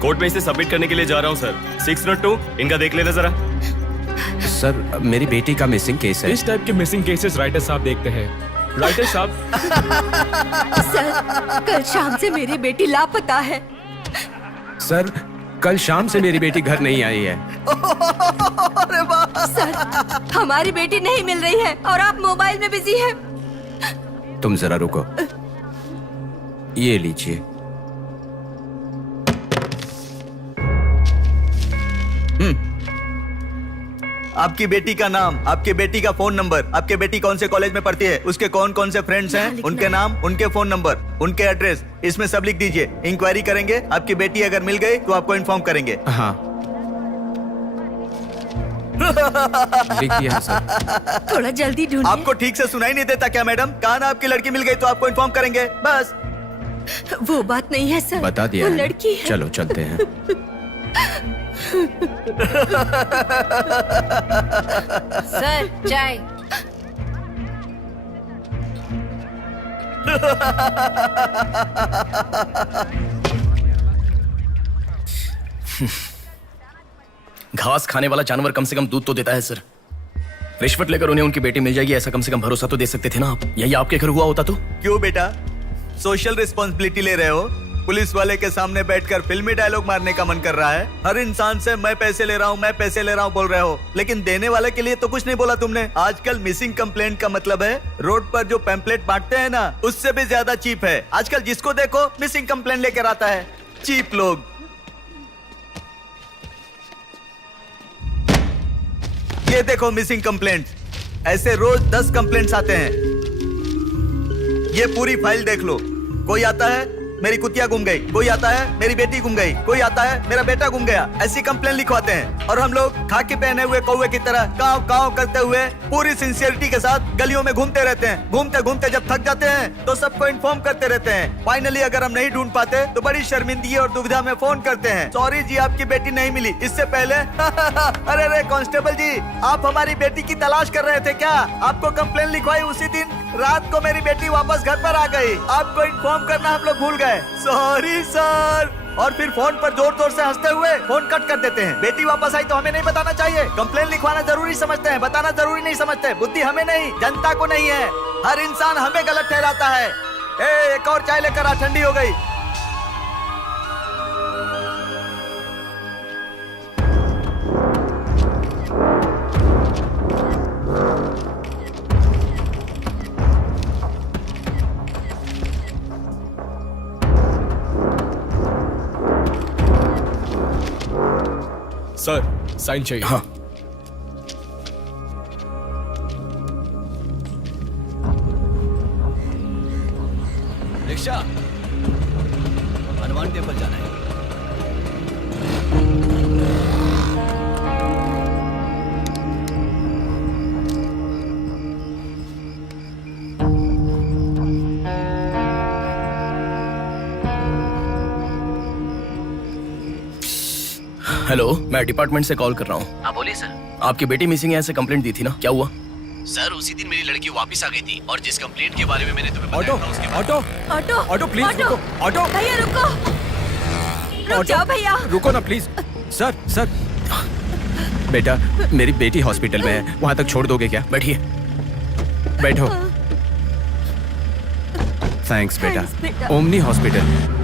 कोर्ट में इसे सबमिट करने के लिए जा रहा हूँ सर। 602 इनका देख लेना जरा। सर मेरी बेटी का मिसिंग केस है। इस टाइप के मिसिंग केसेस राइटर साहब देखते हैं। राइटर साहब, सर कल शाम से मेरी बेटी लापता है। सर कल शाम से मेरी बेटी घर नहीं आई है। सर हमारी बेटी नहीं मिल रही है और आप मोबाइल में बिजी हैं। तुम जरा रुको, ये लीजिए। आपकी बेटी का नाम, आपकी बेटी का फोन नंबर, आपकी बेटी कौन से कॉलेज में पढ़ती है, उसके कौन कौन से फ्रेंड्स हैं, उनके नाम, उनके फोन नंबर, उनके एड्रेस, इसमें सब लिख दीजिए। इंक्वायरी करेंगे, आपकी बेटी अगर मिल गई तो आपको इन्फॉर्म करेंगे। हाँ लिख दिया सर। थोड़ा जल्दी ढूंढिए। आपको ठीक से सुनाई नहीं देता क्या मैडम? कहा ना आपकी लड़की मिल गई तो आपको इन्फॉर्म करेंगे, बस। वो बात नहीं है सर, बता दिया वो है। लड़की है। चलो चलते हैं। सर चाय। घास खाने वाला जानवर कम से कम दूध तो देता है सर। रिश्वत लेकर उन्हें उनकी बेटी मिल जाएगी, ऐसा कम से कम भरोसा तो दे सकते थे ना आप। यही आपके घर हुआ होता तो? क्यों बेटा, सोशल रिस्पॉन्सिबिलिटी ले रहे हो? पुलिस वाले के सामने बैठकर फिल्मी डायलॉग मारने का मन कर रहा है? हर इंसान से मैं पैसे ले रहा हूँ, मैं पैसे ले रहा हूँ बोल रहे हो, लेकिन देने वाले के लिए तो कुछ नहीं बोला तुमने। आजकल मिसिंग कंप्लेंट का मतलब है रोड पर जो पैम्पलेट बांटते हैं ना, उससे भी ज्यादा चीप है। आजकल जिसको देखो मिसिंग कंप्लेंट लेकर आता है, चीप लोग। ये देखो मिसिंग कंप्लेंट, ऐसे रोज 10 कंप्लेंट्स आते हैं। ये पूरी फाइल देख लो। कोई आता है मेरी कुतिया गुम गई, कोई आता है मेरी बेटी गुम गई, कोई आता है मेरा बेटा गुम गया, ऐसी कंप्लेंट लिखवाते हैं। और हम लोग खाकी पहने हुए कौवे की तरह काव काव करते हुए पूरी सिंसियरिटी के साथ गलियों में घूमते रहते हैं। घूमते घूमते जब थक जाते हैं तो सबको इन्फॉर्म करते रहते हैं। फाइनली अगर हम नहीं ढूंढ पाते तो बड़ी शर्मिंदगी और दुविधा में फोन करते हैं, सॉरी जी आपकी बेटी नहीं मिली। इससे पहले अरे अरे कांस्टेबल जी, आप हमारी बेटी की तलाश कर रहे थे क्या? आपको कंप्लेंट लिखवाई उसी दिन रात को मेरी बेटी वापस घर पर आ गई, आपको इन्फॉर्म करना हम लोग भूल गए, सॉरी सर। और फिर फोन पर जोर जोर से हंसते हुए फोन कट कर देते हैं। बेटी वापस आई तो हमें नहीं बताना चाहिए। कंप्लेंट लिखवाना जरूरी समझते हैं, बताना जरूरी नहीं समझते। बुद्धि हमें नहीं, जनता को नहीं है। हर इंसान हमें गलत ठहराता है। एक और चाय लेकर आ, ठंडी हो गई। सर साइन चाहिए। हाँ रिक्शा, हनुमान टेम्पल जाना है। हेलो, मैं डिपार्टमेंट से कॉल कर रहा हूँ। हाँ बोलिए सर। आपकी बेटी मिसिंग है, ऐसे कंप्लेंट दी थी ना, क्या हुआ? सर उसी दिन मेरी लड़की वापस आ गई थी और जिस कंप्लेंट के बारे में मैंने तुम्हें ऑटो बताया था उसके बाद ऑटो ऑटो ऑटो प्लीज रुको। ऑटो भैया रुको, रुक जाओ भैया। रुको ना प्लीज। सर सर बेटा, मेरी बेटी हॉस्पिटल में है, वहां तक छोड़ दोगे क्या? बैठिए। बैठो। थैंक्स बेटा। Thanks, बेटा। Omni hospital.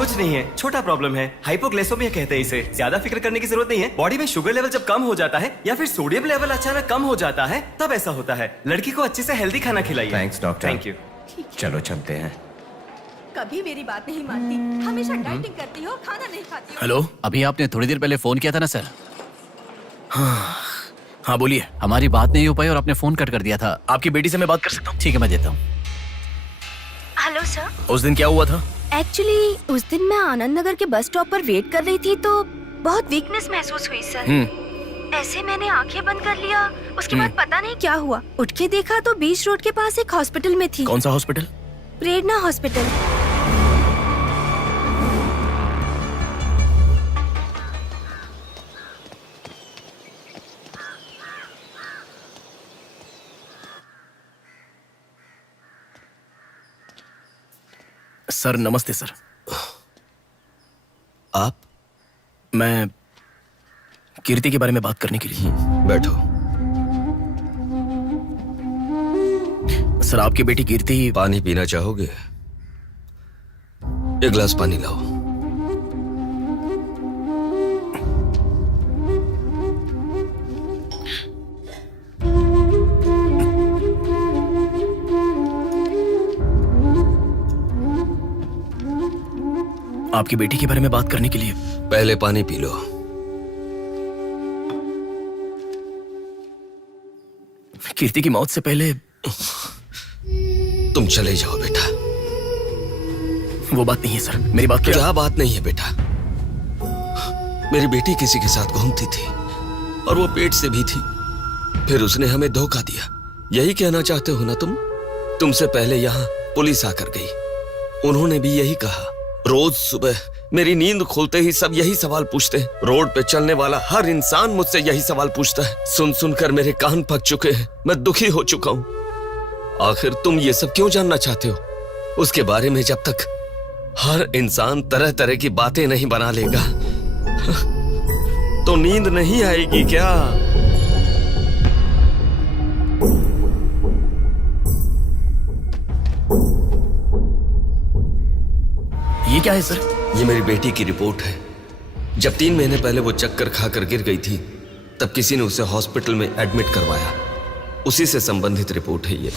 कुछ नहीं है, छोटा प्रॉब्लम है, हाइपोग्लाइसेमिया कहते हैं इसे। ज्यादा फिक्र करने की जरूरत नहीं है। बॉडी में शुगर लेवल जब कम हो जाता है या फिर सोडियम लेवल अचानक कम हो जाता है तब ऐसा होता है। लड़की को अच्छे से हेल्दी खाना खिलाइए। Thanks doctor. Thank you. चलो चलते हैं। कभी मेरी बात नहीं मानती, हमेशा डाइटिंग करती हो, खाना नहीं खाती हो। हेलो, अभी आपने थोड़ी देर पहले फोन किया था ना सर? हाँ बोलिए। हमारी बात नहीं हो पाई और आपने फोन कट कर दिया था। आपकी बेटी से मैं बात कर सकता हूँ? ठीक है, मैं देता हूँ। Hello sir. उस दिन क्या हुआ था? एक्चुअली उस दिन मैं आनंद नगर के बस स्टॉप पर वेट कर रही थी तो बहुत वीकनेस महसूस हुई सर। ऐसे मैंने आंखें बंद कर लिया। उसके बाद पता नहीं क्या हुआ, उठ के देखा तो बीच रोड के पास एक हॉस्पिटल में थी। कौन सा हॉस्पिटल? प्रेरणा हॉस्पिटल। सर नमस्ते सर। आप? मैं कीर्ति के बारे में बात करने के लिए। बैठो। सर आपकी बेटी कीर्ति। पानी पीना चाहोगे? एक गिलास पानी लाओ। आपकी बेटी के बारे में बात करने के लिए। पहले पानी पी लो। कीर्ति की मौत से पहले। तुम चले जाओ बेटा। वो बात नहीं है सर, मेरी बात क्या बात नहीं है बेटा? मेरी बेटी किसी के साथ घूमती थी और वो पेट से भी थी, फिर उसने हमें धोखा दिया। यही कहना चाहते हो ना तुम? तुमसे पहले यहाँ पुलिस आकर गई, उन्होंने भी यही कहा। रोज सुबह मेरी नींद खुलते ही सब यही सवाल पूछते हैं। रोड पे चलने वाला हर इंसान मुझसे यही सवाल पूछता है। सुन सुनकर मेरे कान पक चुके हैं, मैं दुखी हो चुका हूँ। आखिर तुम ये सब क्यों जानना चाहते हो? उसके बारे में जब तक हर इंसान तरह तरह की बातें नहीं बना लेगा तो नींद नहीं आएगी क्या? ये क्या है सर? ये मेरी बेटी की रिपोर्ट है। जब 3 महीने पहले वो चक्कर खाकर गिर गई थी तब किसी ने उसे हॉस्पिटल में एडमिट करवाया। उसी से संबंधित रिपोर्ट है ये।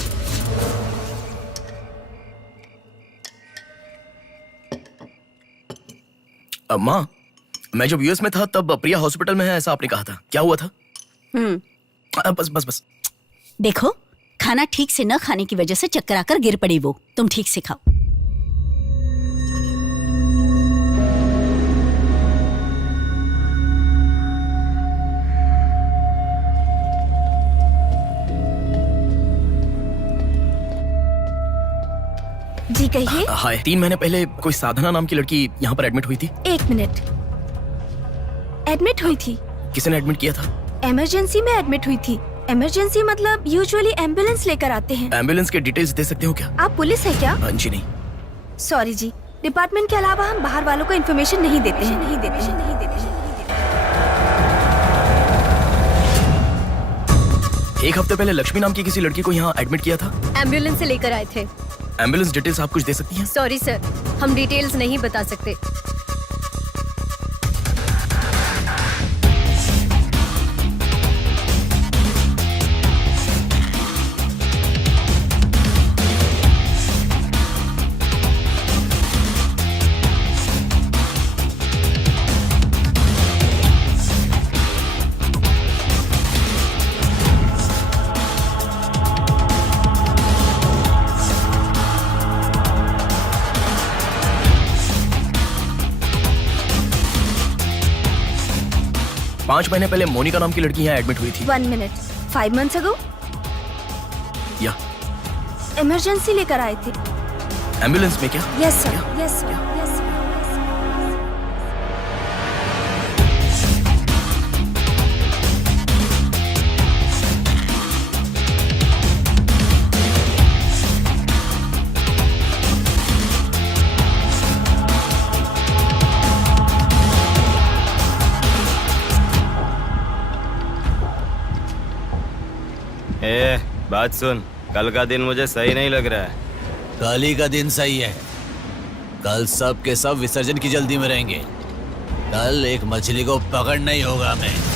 माँ, मैं जब यूएस में था तब प्रिया हॉस्पिटल में है ऐसा आपने कहा था, क्या हुआ था? बस बस बस। देखो, खाना ठीक से न खाने की वजह से चक्कर आकर गिर पड़ी वो। तुम ठीक से खाओ। जी कहिए। हाय। 3 महीने पहले कोई साधना नाम की लड़की यहाँ पर एडमिट हुई थी। 1 मिनट। एडमिट हुई थी? किसने एडमिट किया था? इमरजेंसी में एडमिट हुई थी। इमरजेंसी मतलब यूजुअली एम्बुलेंस लेकर आते हैं। एम्बुलेंस के डिटेल्स दे सकते हो क्या? आप पुलिस है क्या? जी नहीं। सॉरी जी, डिपार्टमेंट के अलावा हम बाहर वालों को इन्फॉर्मेशन नहीं देते हैं। नहीं देते हैं, नहीं देते हैं। 1 हफ्ते पहले लक्ष्मी नाम की किसी लड़की को यहाँ एडमिट किया था। एम्बुलेंस से लेकर आए थे। एम्बुलेंस डिटेल्स आप कुछ दे सकती हैं? सॉरी सर, हम डिटेल्स नहीं बता सकते। पांच महीने पहले मोनिका नाम की लड़की यहाँ एडमिट हुई थी। 1 मिनट। 5 months ago? या इमरजेंसी लेकर आए थे। एम्बुलेंस में क्या? Yes sir, yes sir, yes sir. बात सुन, कल का दिन मुझे सही नहीं लग रहा है। कल ही का दिन सही है, कल सब के सब विसर्जन की जल्दी में रहेंगे। कल एक मछली को पकड़ना ही होगा हमें।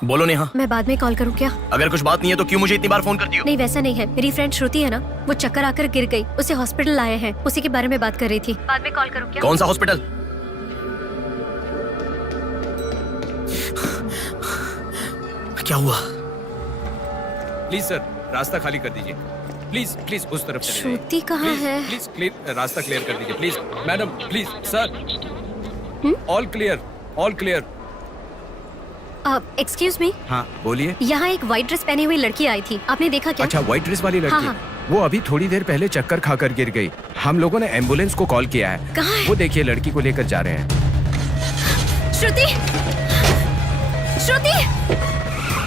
बोलो नेहा। मैं बाद में कॉल करूँ क्या? अगर कुछ बात नहीं है तो क्यों मुझे इतनी बार फोन करती हो? नहीं वैसा नहीं है, मेरी फ्रेंड श्रुति है ना, वो चक्कर आकर गिर गई, उसे हॉस्पिटल लाए हैं, उसी के बारे में बात कर रही थी। बाद में कॉल करूँ क्या? कौन सा हॉस्पिटल? क्या हुआ? प्लीज सर, रास्ता खाली कर दीजिए। प्लीज प्लीज उस तरफ चले जाइए। श्रुति कहाँ है? प्लीज क्लियर, रास्ता क्लियर कर दीजिए please. Madam please sir, all clear, all clear. Excuse me, हाँ बोलिए। यहाँ एक व्हाइट ड्रेस पहनी हुई लड़की आई थी, आपने देखा क्या? अच्छा, व्हाइट ड्रेस वाली लड़की? हाँ, हाँ। वो अभी थोड़ी देर पहले चक्कर खाकर गिर गई। हम लोगों ने एम्बुलेंस को कॉल किया है। कहाँ है? वो देखिए लड़की को लेकर जा रहे हैं। श्रुति, श्रुति!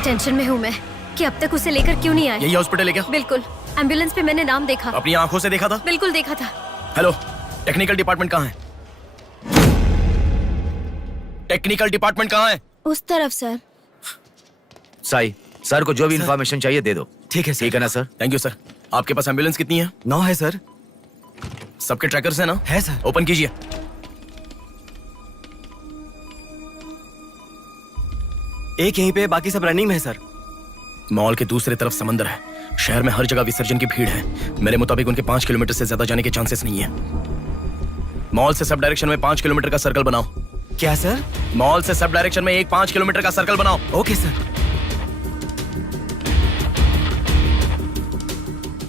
टेंशन में हूँ मैं कि अब तक उसे लेकर क्यों नहीं आए। यही हॉस्पिटल है क्या? बिल्कुल, एम्बुलेंस पे मैंने नाम देखा। अपनी आंखों से देखा था? बिल्कुल देखा था। हेलो, टेक्निकल डिपार्टमेंट कहाँ है? टेक्निकल डिपार्टमेंट कहाँ है? उस तरफ सर। साई, सर को जो भी इंफॉर्मेशन चाहिए दे दो। ठीक है सर। ठीक है ना सर? Thank you sir. आपके पास एम्बुलेंस कितनी है? 9 है सर। सबके ट्रैकर्स है ना? है सर। ओपन कीजिए। एक यहीं पे, बाकी सब रनिंग में है सर। मॉल के दूसरी तरफ समंदर है। शहर में हर जगह विसर्जन की भीड़ है। मेरे मुताबिक उनके 5 किलोमीटर से ज्यादा जाने के चांसेस नहीं है। मॉल से सब डायरेक्शन में 5 किलोमीटर का सर्कल बनाओ। क्या सर? मॉल से सब डायरेक्शन में एक 5 किलोमीटर का सर्कल बनाओ। Okay sir.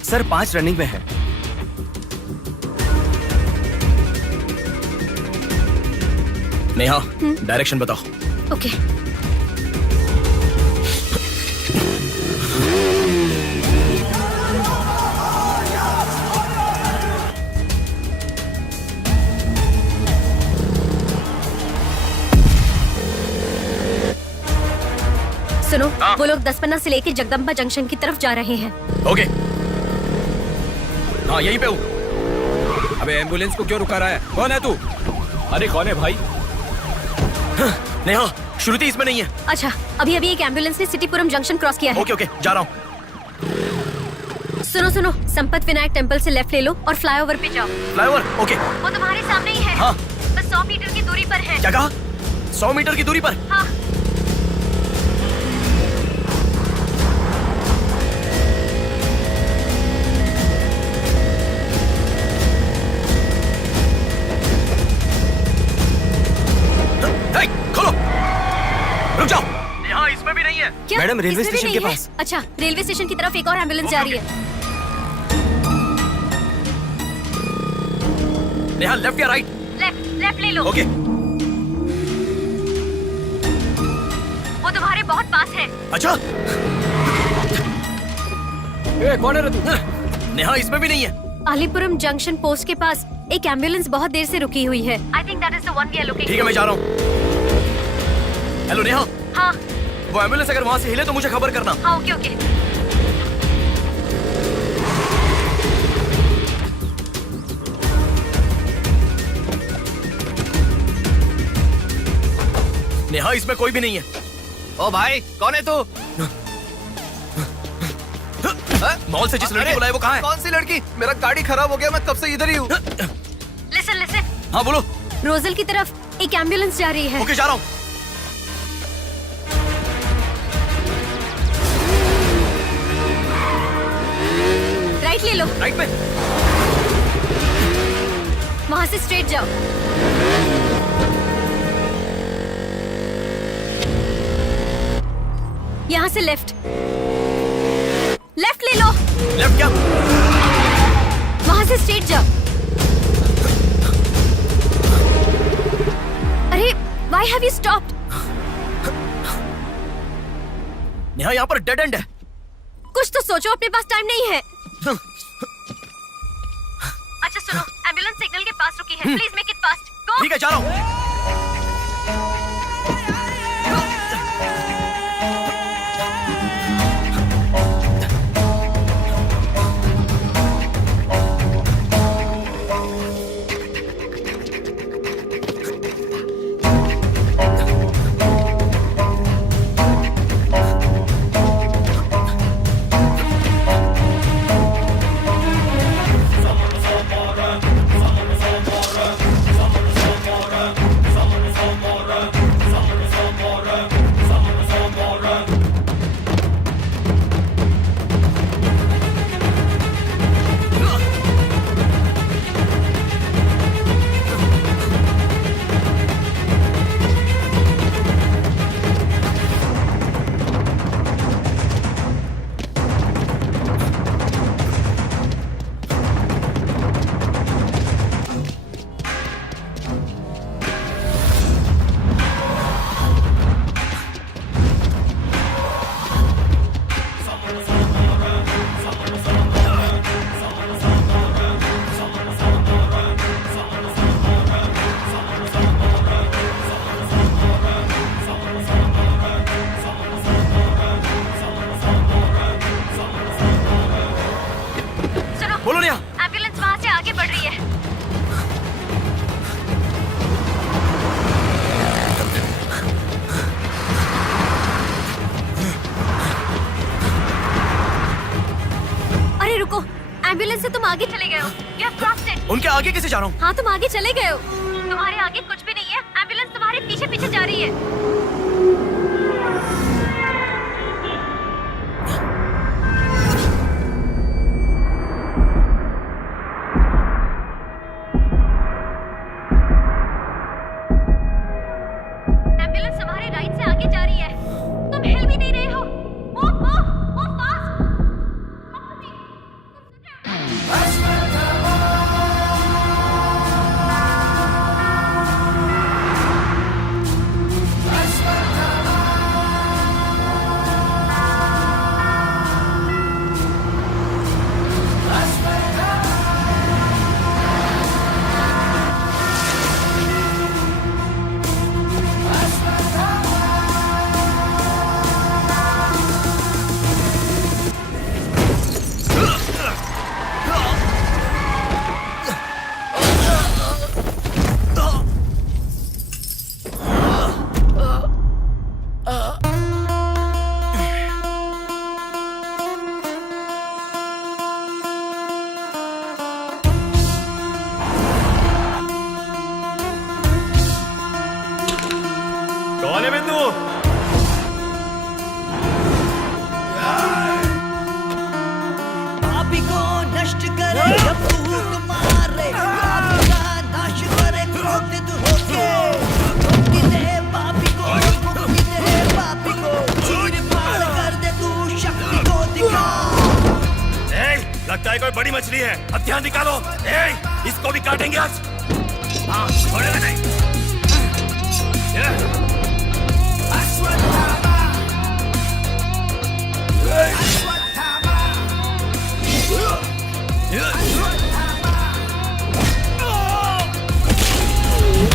सर 5 रनिंग में है। नेहा, डायरेक्शन बताओ। ओके। सुनो, वो लोग 10 से लेके जगदम्बा जंक्शन की तरफ जा रहे हैं। ओके। हाँ यहीं पे हूँ। अबे एम्बुलेंस को क्यों रुका रहा है? कौन है तू? अरे कौन है भाई? नेहा, श्रुति इसमें नहीं है। अच्छा, अभी अभी एक एम्बुलेंस ने सिटीपुरम जंक्शन क्रॉस किया है। ओके ओके, जा रहा हूँ। सुनो सुनो, संपत विनायक टेम्पल से लेफ्ट ले लो और फ्लाईओवर पे जाओ। फ्लाईओवर? ओके। वो तुम्हारे सामने ही है। हाँ। बस 100 मीटर की दूरी पर है। क्या कहा? 100 मीटर की दूरी पर? हाँ। खोलो, रुक जाओ। यहाँ इसमें भी नहीं है। क्या? मैडम, रेलवे इसमें भी स्टेशन के नहीं है? पास। अच्छा, रेलवे स्टेशन की तरफ एक और एम्बुलेंस जा रही है। नेहा, लेफ्ट या राइट? लेफ्ट, लेफ्ट ले लो। ओके। वो तुम्हारे बहुत पास है। अच्छा, कौन है रे तू? नेहा इसमें भी नहीं है। अलीपुरम जंक्शन पोस्ट के पास एक एम्बुलेंस बहुत देर से रुकी हुई है। I think that is the one we are looking. ठीक है, मैं जा रहा हूँ। हेलो नेहा। हाँ। वो एम्बुलेंस अगर वहाँ से हिले तो मुझे खबर करना। हाँ, ओके ओके। नेहा इसमें कोई भी नहीं है। ओ भाई, कौन है तू? मॉल से जिस लड़की को बुलाया वो कहाँ है? कौन सी लड़की? मेरा गाड़ी खराब हो गया, मैं कब से इधर ही हूँ। लिसन लिसन, हाँ बोलो। रोजल की तरफ एक एम्बुलेंस जा रही है। ओके, जा रहा हूँ। राइट ले लो। राइट में? वहाँ से स्ट्रेट जाओ। यहाँ से लेफ्ट, लेफ्ट ले लो। लेफ्ट क्या? वहाँ से स्ट्रेट जाओ। अरे, why have you stopped? Neha यहाँ पर डेड एंड है। कुछ तो सोचो, अपने पास टाइम नहीं है। अच्छा सुनो, एम्बुलेंस सिग्नल के पास रुकी है, प्लीज मेक इट फास्ट। गो। ठीक है, जा रहा हूँ। बोलो नेहा। एम्बुलेंस वहाँ से आगे बढ़ रही है। अरे रुको, एम्बुलेंस से तुम आगे चले गए हो। You have crossed it। उनके आगे कैसे जा रहा हूँ? हाँ, तुम आगे चले गए हो। तुम्हारे आगे कुछ भी नहीं है, एम्बुलेंस तुम्हारे पीछे पीछे जा रही है। एम्बुलेंस तुम्हारे राइट से आगे जा रही है, तुम हिल भी नहीं रहे हो। Move fast. कौन है बिंदु? पापी को नष्ट करे या फूट मारे, पापी का नाश करे क्रोधित होके। मुक्ति दे पापी को, मुक्ति दे पापी को, चीर फाड़ कर दे तू शक्ति को दिखा। लगता है कोई बड़ी मछली है, अब ध्यान निकालो। इसको भी काटेंगे आज। हाँ, छोड़ेगा नहीं।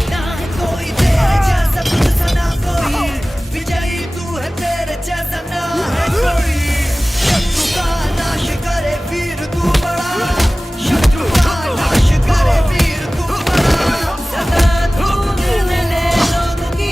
ना है कोई तेरे जैसा, तुझसा ना कोई, विजयी तू है, तेरे जैसा ना है कोई। शत्रु का नाश करे वीर तू बड़ा, शत्रु का नाश करे वीर तू बड़ा। सदा तू निर्णय ले लोगों की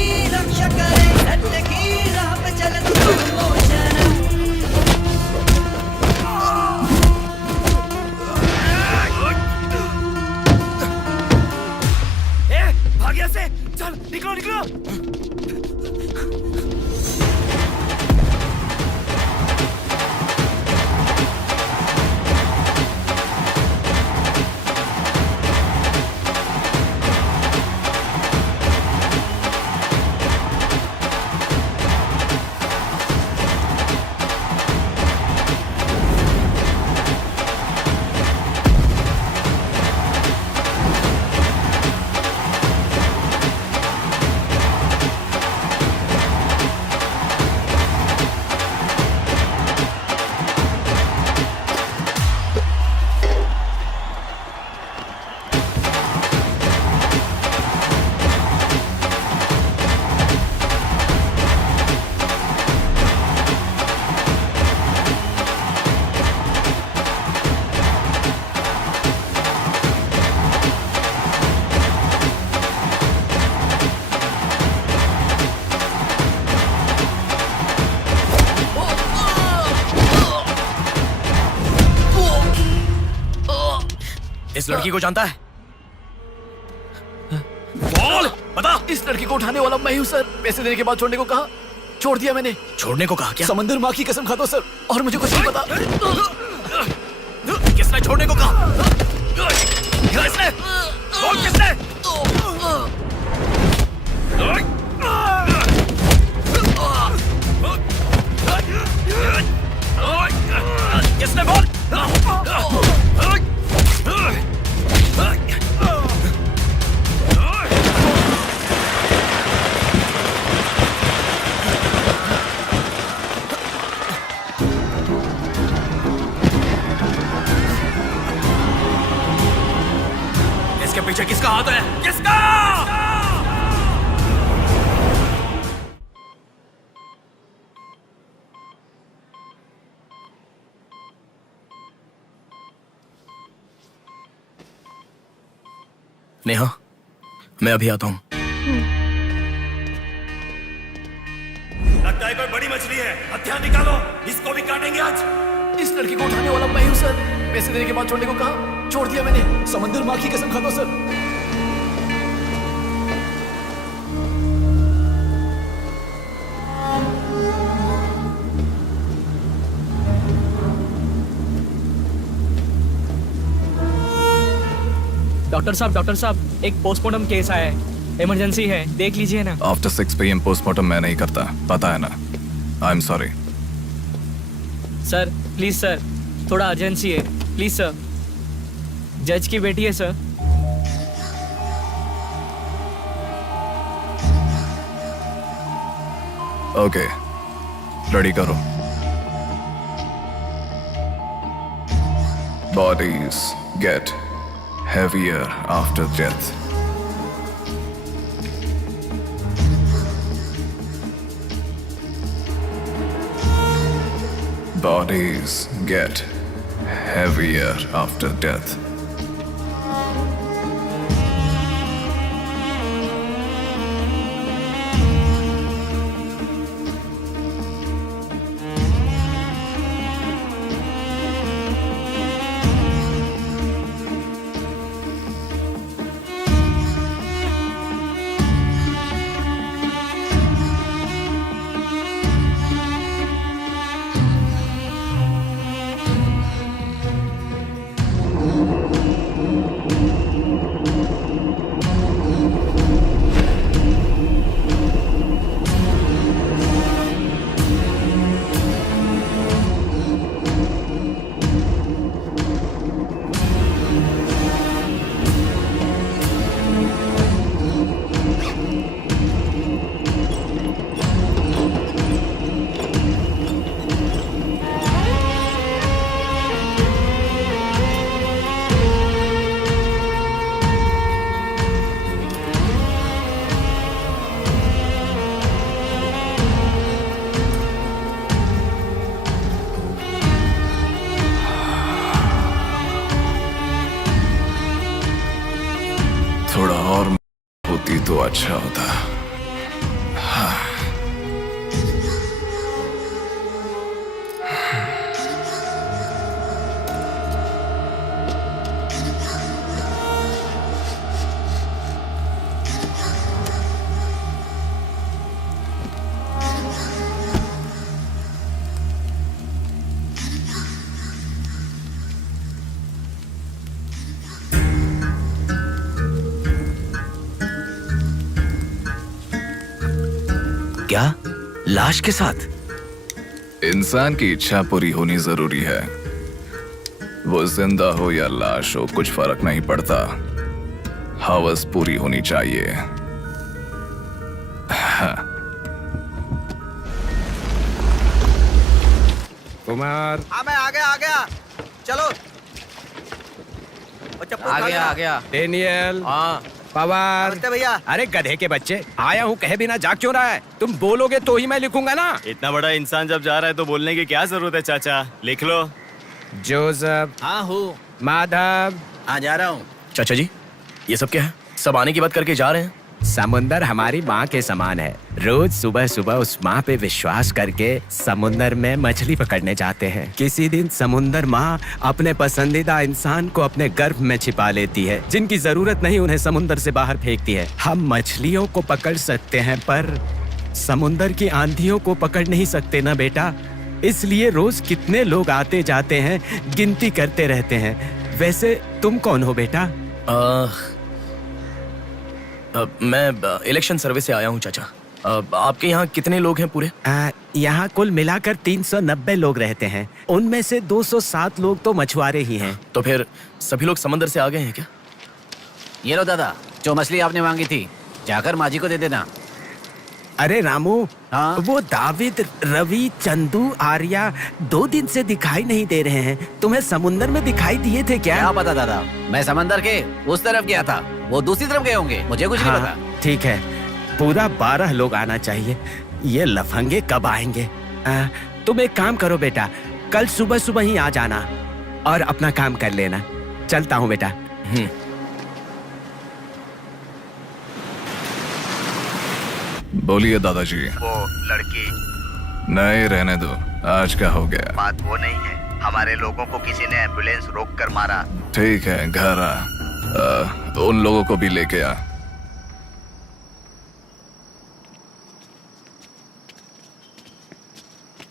इस लड़की को जानता है? बोल, बता। इस लड़की को उठाने वाला मैं हूँ सर। पैसे देने के बाद छोड़ने को कहा, छोड़ दिया मैंने। छोड़ने को कहा क्या? समंदर माँ की कसम खाता हूँ सर, और मुझे कुछ नहीं पता। किसने छोड़ने को कहा? किसने? बोल किसने? किसने? बोल। इसके पीछे किसका हाथ है? किसका? नेहा, मैं अभी आता हूं। लगता है कोई बड़ी मछली है। हथियार निकालो, इसको भी काटेंगे आज। इस लड़की को उठाने वाला मैं हूँ सर। पैसे देने के बाद छोड़ने को कहा, छोड़ दिया मैंने। समंदर माँ की कसम खाता हूँ सर। डॉक्टर साहब एक पोस्टमार्टम केस आया है, इमरजेंसी है, देख लीजिए ना। आफ्टर 6 PM पोस्टमार्टम मैं नहीं करता, पता है ना। I am sorry sir, please sir, थोड़ा अर्जेंसी है, प्लीज सर। जज की बेटी है सर। ओके, रेडी करो। Bodies get heavier after death. Bodies get heavier after death. थोड़ा और होती तो अच्छा होता। हाँ। क्या? लाश के साथ? इंसान की इच्छा पूरी होनी जरूरी है। वो जिंदा हो या लाश हो, कुछ फर्क नहीं पड़ता। हवस पूरी होनी चाहिए। हाँ। कुमार, हाँ मैं आ गया। चलो। आ गया। डेनियल, हाँ पवार। नमस्ते भैया। अरे गधे के बच्चे, आया हूँ कहे बिना जाग क्यों रहा है? तुम बोलोगे तो ही मैं लिखूंगा ना। इतना बड़ा इंसान जब जा रहा है तो बोलने की क्या जरूरत है चाचा? लिख लो। जोसेफ। हाँ हूँ। माधव। हाँ जा रहा हूँ। चाचा जी, ये सब क्या है? सब आने की बात करके जा रहे हैं। समुंदर हमारी माँ के समान है। रोज सुबह सुबह उस माँ पे विश्वास करके समुंदर में मछली पकड़ने जाते हैं। किसी दिन समुंदर माँ अपने पसंदीदा इंसान को अपने गर्भ में छिपा लेती है। जिनकी जरूरत नहीं उन्हें समुंदर से बाहर फेंकती है। हम मछलियों को पकड़ सकते हैं पर समुंदर की आंधियों को पकड़ नहीं सकते ना बेटा। इसलिए रोज कितने लोग आते जाते हैं, गिनती करते रहते हैं। वैसे तुम कौन हो बेटा? मैं इलेक्शन सर्विस से आया हूँ चाचा। आपके यहाँ कितने लोग हैं पूरे? यहाँ कुल मिलाकर 390 लोग रहते हैं। उनमें से 207 लोग तो मछुआरे ही हैं। तो फिर सभी लोग समंदर से आ गए हैं क्या? ये लो दादा, जो मछली आपने मांगी थी, जाकर माँ जी को दे देना। अरे रामू, वो दाविद, रवि, चंदू, आर्या 2 दिन से दिखाई नहीं दे रहे हैं। तुम्हें समुंदर में दिखाई दिए थे क्या? क्या पता दादा, मैं समंदर के उस तरफ गया था, वो दूसरी तरफ गए होंगे, मुझे कुछ नहीं पता। ठीक है, पूरा 12 लोग आना चाहिए। ये लफंगे कब आएंगे? तुम एक काम करो बेटा, कल सुबह सुबह ही आ जाना और अपना काम कर लेना। चलता हूँ बेटा। बोलिए दादाजी। वो लड़की नहीं, रहने दो, आज का हो गया। बात वो नहीं है, हमारे लोगों को किसी ने एम्बुलेंस रोक कर मारा। ठीक है, घर आ, उन लोगों को भी लेके आ।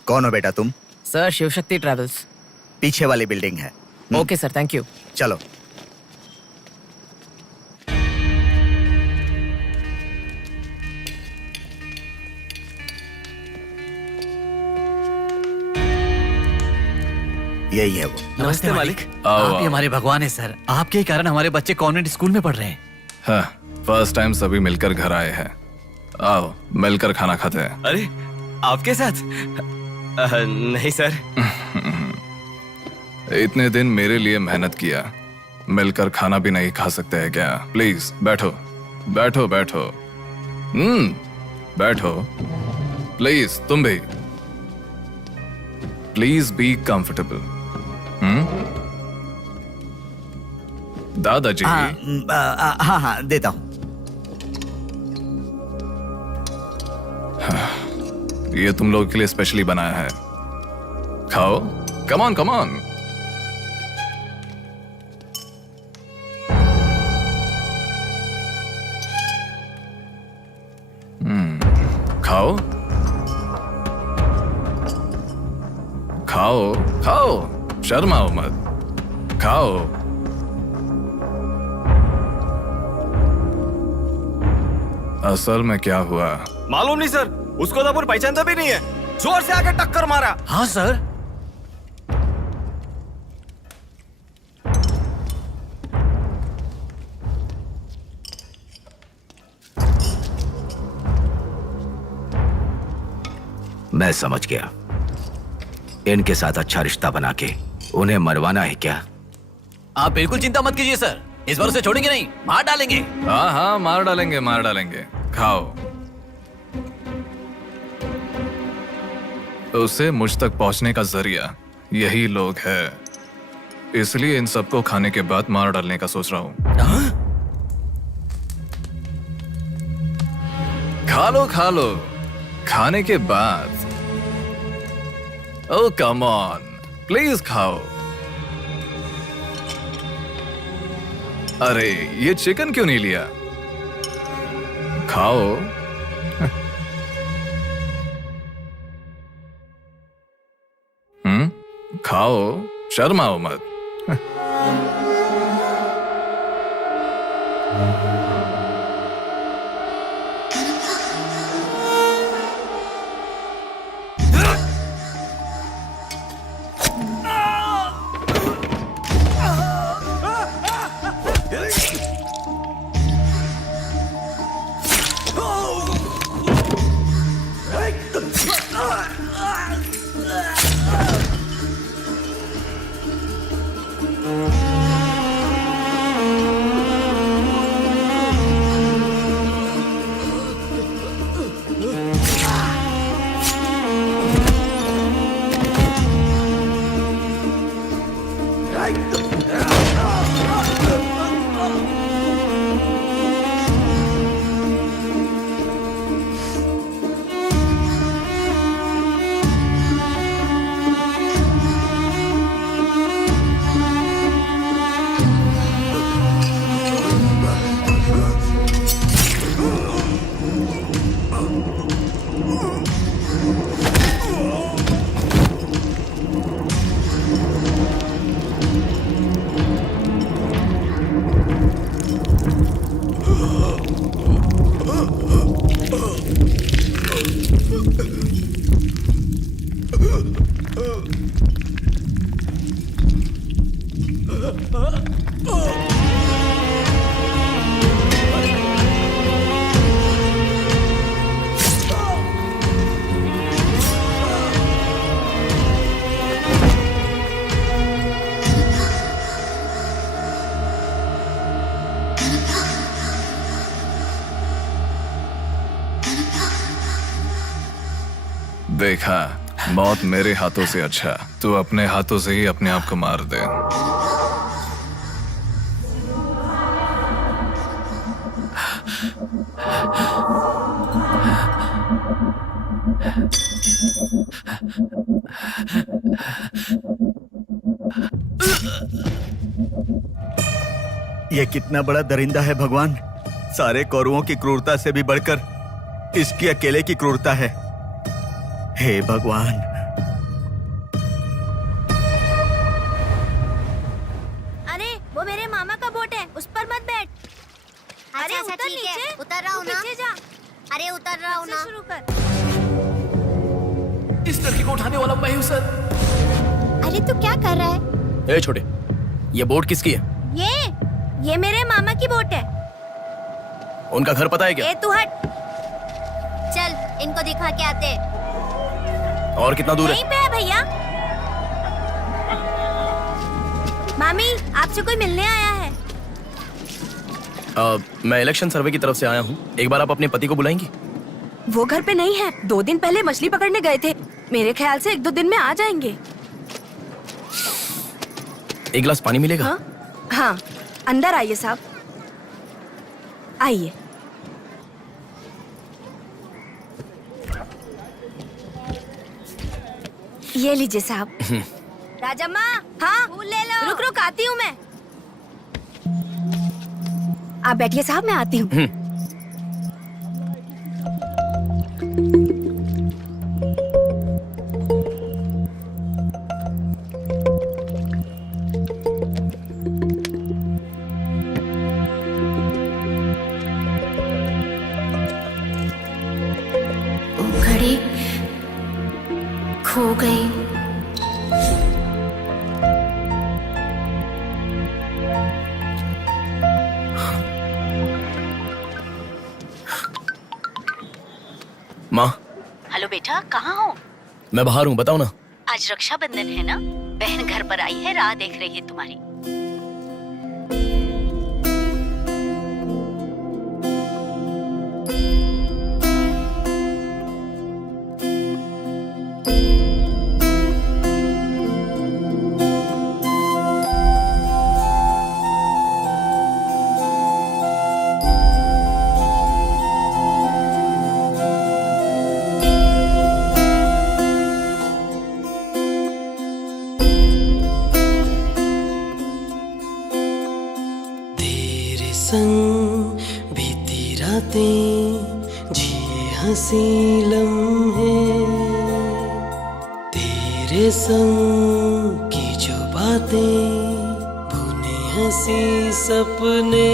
कौन हो बेटा तुम? Sir, Shivshakti travels. पीछे वाली बिल्डिंग है। Okay sir, thank you. चलो। यही है वो। नमस्ते मालिक। आओ, आप ही आओ। हमारे भगवान है सर। आपके ही कारण हमारे बच्चे कॉन्वेंट स्कूल में पढ़ रहे हैं। हाँ, फर्स्ट टाइम सभी मिलकर घर आए हैं। आओ, मिलकर खाना खाते हैं। अरे आपके साथ? नहीं सर। इतने दिन मेरे लिए मेहनत किया, मिलकर खाना भी नहीं खा सकते हैं क्या? प्लीज बैठो, बैठो, बैठो। बैठो प्लीज। तुम भी प्लीज बी कंफर्टेबल। दादाजी। हाँ हाँ, देता हूँ। ये तुम लोगों के लिए स्पेशली बनाया है, खाओ। Come on, come on. खाओ खाओ खाओ, शर्माओ मत, खाओ। असल में क्या हुआ मालूम नहीं सर, उसको तो अपन पहचानता भी नहीं है। जोर से आके टक्कर मारा। हाँ सर। मैं समझ गया, इनके साथ अच्छा रिश्ता बना के उन्हें मरवाना है क्या? आप बिल्कुल चिंता मत कीजिए सर, इस बार उसे छोड़ेंगे नहीं, मार डालेंगे। हाँ हाँ, मार डालेंगे, मार डालेंगे। खाओ। उसे मुझ तक पहुंचने का जरिया यही लोग है, इसलिए इन सबको खाने के बाद मार डालने का सोच रहा हूं। खा लो, खा लो, खाने के बाद। ओह कम ऑन, प्लीज खाओ। अरे ये चिकन क्यों नहीं लिया? खाओ। खाओ, शर्माओ मत। देखा, मौत मेरे हाथों से अच्छा तू अपने हाथों से ही अपने आप को मार दे। ये कितना बड़ा दरिंदा है भगवान। सारे कौरवों की क्रूरता से भी बढ़कर इसकी अकेले की क्रूरता है। हे भगवान। अरे वो मेरे मामा का बोट है, उस पर मत बैठ। अरे अच्छा, उतर ठीक है, नीचे, उतर रहा हूँ ना। पीछे जा। अरे उतर रहा हूँ ना। शुरू कर। इस लड़की को उठाने वाला मैं हूँ सर। अरे तू क्या कर रहा है? ए छोटे, ये बोट किसकी है? ये मेरे मामा की बोट है। उनका घर पता है क्या? ए तू हट। चल इनको दिखा के आते। और कितना दूर है? यहीं पे है भैया। मामी आपसे कोई मिलने आया है। मैं इलेक्शन सर्वे की तरफ से आया हूँ। एक बार आप अपने पति को बुलाएंगी? वो घर पे नहीं है, 2 दिन पहले मछली पकड़ने गए थे। मेरे ख्याल से 1-2 दिन में आ जाएंगे। एक गिलास पानी मिलेगा? हाँ, अंदर आइए साहब, आइए। ये लीजिए साहब। राजम्मा, हाँ फूल ले लो। रुक रुक आती हूँ मैं। आप बैठिए साहब, मैं आती हूँ। घड़ी खो गई। माँ, हेलो बेटा, कहाँ हो? मैं बाहर हूँ, बताओ ना। आज रक्षाबंधन है ना, बहन घर पर आई है, राह देख रही है तुम्हारी। संग बीती रातें जिए हंसी लम्हे, तेरे संग की जो बातें बुने हंसी सपने,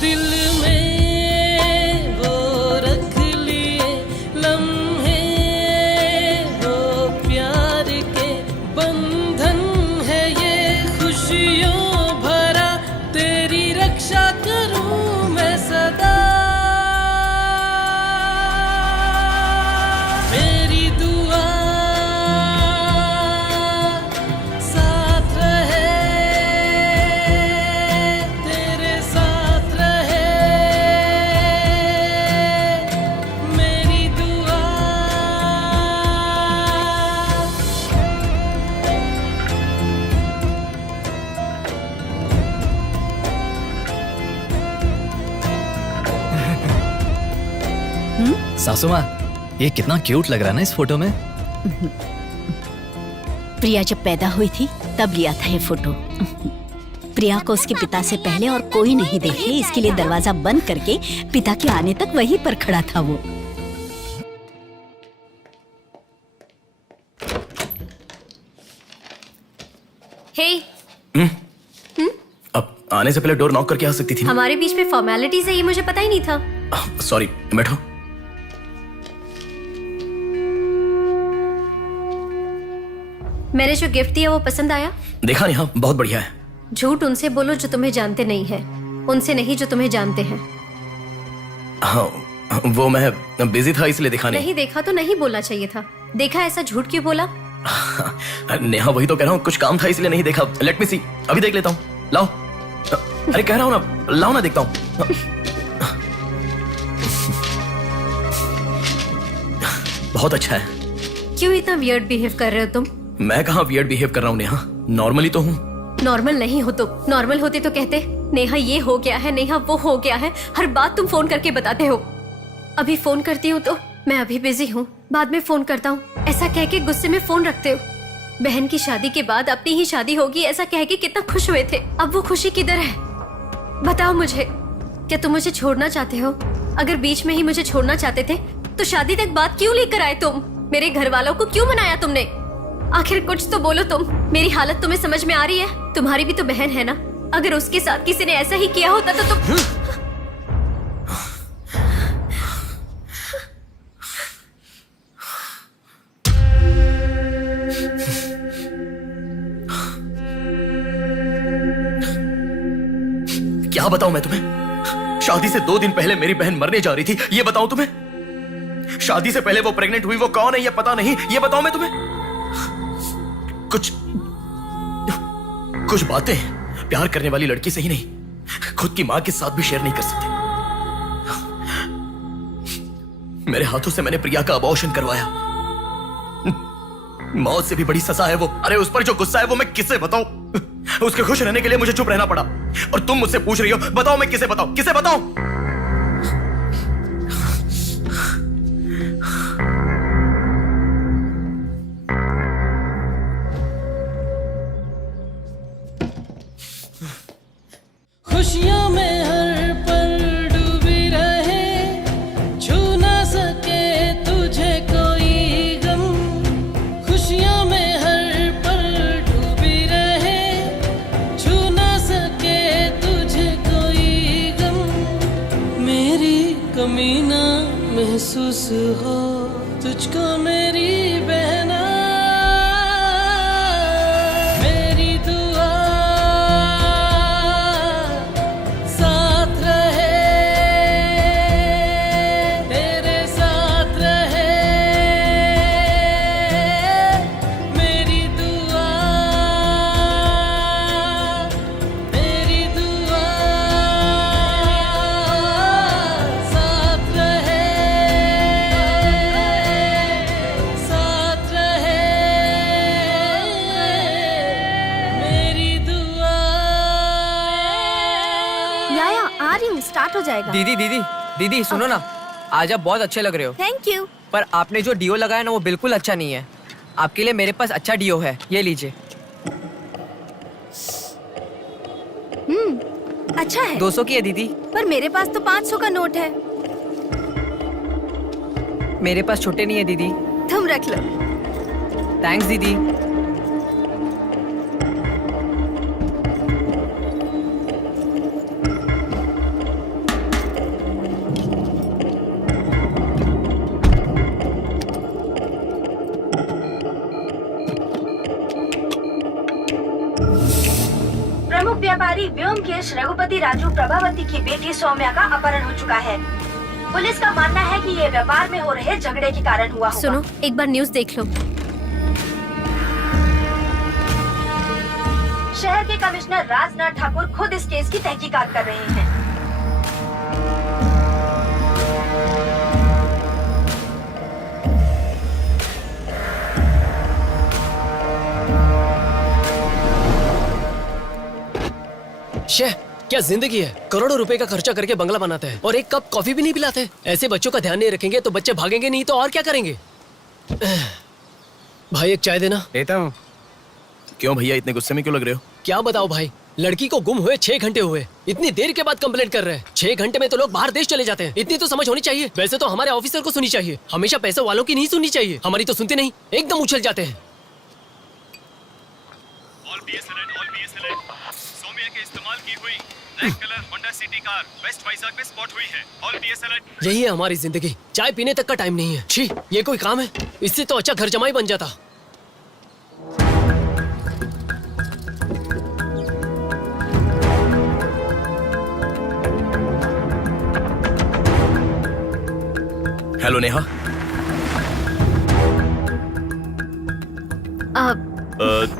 दिल में वो रख लिए लम्हे, वो प्यार के बंधन है ये खुशियों भरा, तेरी रक्षा करूं मैं सदा, मेरी दुआ साथ रहे, तेरे साथ रहे, मेरी दुआ। सासू माँ, ये कितना क्यूट लग रहा है ना इस फोटो में। प्रिया जब पैदा हुई थी तब लिया था ये फोटो। प्रिया को उसके पिता से पहले और कोई नहीं देखे, इसके लिए दरवाजा बंद करके पिता के आने तक वहीं पर खड़ा था वो। हे, अब आने से पहले डोर नॉक करके आ सकती थी ना? हमारे बीच में फॉर्मेलिटीज है, ये मुझे पता ही नहीं था। सॉरी, बैठो। मैंने जो गिफ्ट दिया वो पसंद आया? देखा नेहा, बहुत बढ़िया है। झूठ उनसे बोलो जो तुम्हें जानते नहीं है, उनसे नहीं जो तुम्हें जानते हैं। हाँ, वो मैं बिजी था इसलिए दिखा नहीं। नहीं देखा तो नहीं बोलना चाहिए था। देखा ऐसा झूठ क्यों बोला? नेहा वही तो कह रहा हूँ, कुछ काम था इसलिए नहीं देखा। लेट मी सी, अभी देख लेता हूँ। लाओ। अरे कह रहा हूँ ना, लाओ ना, देखता हूँ। बहुत अच्छा है। क्यों इतना वियर्ड बिहेव कर रहे हो तुम? मैं कहाँ वियर्ड बिहेव कर रहा हूँ नेहा, नॉर्मली तो हूँ। नॉर्मल नहीं हो तुम। नॉर्मल होते तो कहते नेहा ये हो गया है, नेहा वो हो गया है। हर बात तुम फोन करके बताते हो। अभी फोन करती हूँ तो मैं अभी बिजी हूँ, बाद में फोन करता हूँ, ऐसा कह के गुस्से में फोन रखते हो। बहन की शादी के बाद अपनी ही शादी होगी ऐसा कह के कितना खुश हुए थे, अब वो खुशी किधर है? बताओ मुझे, क्या तुम मुझे छोड़ना चाहते हो? अगर बीच में ही मुझे छोड़ना चाहते थे तो शादी तक बात क्यों लेकर आए तुम? मेरे घर वालों को क्यों मनाया तुमने? आखिर कुछ तो बोलो तुम। मेरी हालत तुम्हें समझ में आ रही है? तुम्हारी भी तो बहन है ना, अगर उसके साथ किसी ने ऐसा ही किया होता तो तुम क्या बताऊं मैं तुम्हें? शादी से 2 दिन पहले मेरी बहन मरने जा रही थी, ये बताऊं तुम्हें? शादी से पहले वो प्रेग्नेंट हुई, वो कौन है ये पता नहीं, ये बताऊं मैं तुम्हें? कुछ बातें प्यार करने वाली लड़की से ही नहीं, खुद की मां के साथ भी शेयर नहीं कर सकते। मेरे हाथों से मैंने प्रिया का अबॉर्शन करवाया। मौत से भी बड़ी सजा है वो। अरे उस पर जो गुस्सा है वो मैं किसे बताऊं? उसके खुश रहने के लिए मुझे चुप रहना पड़ा, और तुम मुझसे पूछ रही हो बताओ मैं किसे बताऊं, किसे बताऊं? खुशियों में हर पल डूबी रहे, छू ना सके तुझे कोई गम। खुशियों में हर पल डूबी रहे, छू ना सके तुझे कोई गम। मेरी कमी ना महसूस हो तुझको मेरी बहना। मेरी दुआ साथ रहे, तेरे साथ रहे। मेरी दुआ साथ रहे, साथ रहे। मेरी दुआ। याया आ रही हूँ, स्टार्ट हो जाएगा। दीदी दीदी दीदी सुनो ना, आज आप बहुत अच्छे लग रहे हो। Thank you. पर आपने जो डियो लगाया ना वो बिल्कुल अच्छा नहीं है। आपके लिए मेरे पास अच्छा डियो है, ये लीजिए। अच्छा है। 200 की है दीदी। पर मेरे पास तो 500 का नोट है। मेरे पास छोटे नहीं है दीदी। तुम रख लो। थैंक्स दीदी। प्रमुख व्यापारी व्योमकेश रघुपति राजू प्रभावती की बेटी सौम्या का अपहरण हो चुका है। पुलिस का मानना है कि ये व्यापार में हो रहे झगड़े के कारण हुआ होगा। सुनो, एक बार न्यूज़ देख लो। शहर के कमिश्नर राजनाथ ठाकुर खुद इस केस की तहकीकात कर रहे हैं। शे, क्या जिंदगी है? करोड़ों रुपए का खर्चा करके बंगला बनाते हैं और एक कप कॉफी भी नहीं पिलाते। ऐसे बच्चों का ध्यान नहीं रखेंगे तो बच्चे भागेंगे नहीं तो और क्या करेंगे? भाई एक चाय देना। देता हूँ। क्यों भैया इतने गुस्से में क्यों लग रहे हो? क्या बताओ भाई, लड़की को गुम हुए 6 घंटे हुए, इतनी देर के बाद कंप्लेंट कर रहे हैं। 6 घंटे में तो लोग बाहर देश चले जाते हैं। इतनी तो समझ होनी चाहिए। वैसे तो हमारे ऑफिसर को सुनी चाहिए, हमेशा पैसे वालों की नहीं सुननी चाहिए। हमारी तो सुनते नहीं, एकदम उछल जाते हैं। सौम्या के इस्तेमाल की हुई black colour Honda City car west Vizag में स्पॉट हुई है। All BS alert. यही है हमारी जिंदगी, चाय पीने तक का टाइम नहीं है। छी, ये कोई काम है? इससे तो अच्छा घर जमाई बन जाता। हेलो नेहा।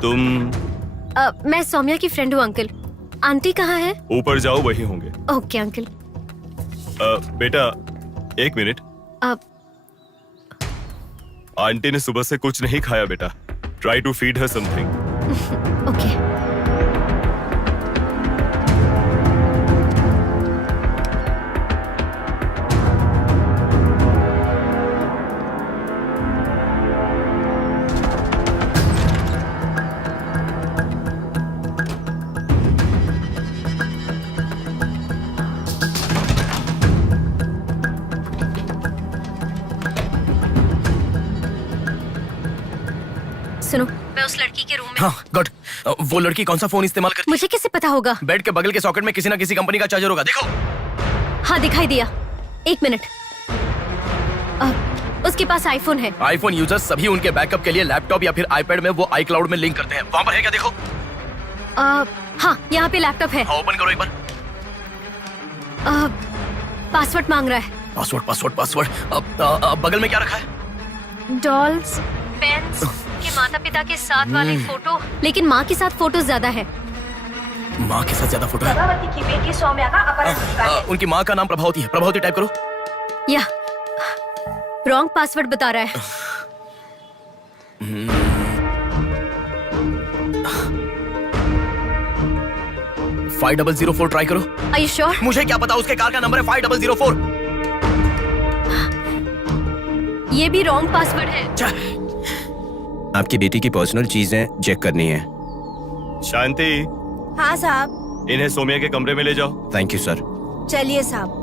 तुम मैं सौम्या की फ्रेंड हूँ अंकल। आंटी कहाँ है? ऊपर जाओ, वही होंगे। Okay uncle. बेटा एक मिनट। अब आंटी ने सुबह से कुछ नहीं खाया बेटा। Try to feed her something. Okay. सुनो, मैं उस लड़की के रूम में। हाँ गुड। वो लड़की कौन सा फोन इस्तेमाल करती है? मुझे कैसे पता होगा? बेड के बगल के सॉकेट में किसी ना किसी कंपनी का चार्जर होगा, देखो। हाँ दिखाई दिया। एक मिनट। उसके पास आईफोन है। आईफोन यूजर्स सभी उनके बैकअप के लिए लैपटॉप या फिर आईपैड में वो iCloud में लिंक करते हैं। वहाँ पर है क्या, देखो। हाँ यहाँ पे लैपटॉप है। हाँ, ओपन करो एक बार। पासवर्ड मांग रहा है। Password password password. बगल में क्या रखा है? डॉल्स, पेन्स, के माता पिता के साथ वाले फोटो। लेकिन माँ के साथ फोटो ज्यादा है। माँ के साथ ज्यादा फोटो है? प्रभावती की बेटी सौम्या का अपहरण हुआ है। उनकी माँ का नाम प्रभावती है। प्रभावती टाइप करो। या रॉन्ग पासवर्ड बता रहा है। 5004 ट्राई करो। Are you sure? मुझे क्या पता, उसके कार का नंबर है 5004। ये भी रॉन्ग पासवर्ड है। आपकी बेटी की पर्सनल चीजें चेक करनी है। शांति, हाँ साहब। इन्हें सोमिया के कमरे में ले जाओ। Thank you sir. चलिए साहब।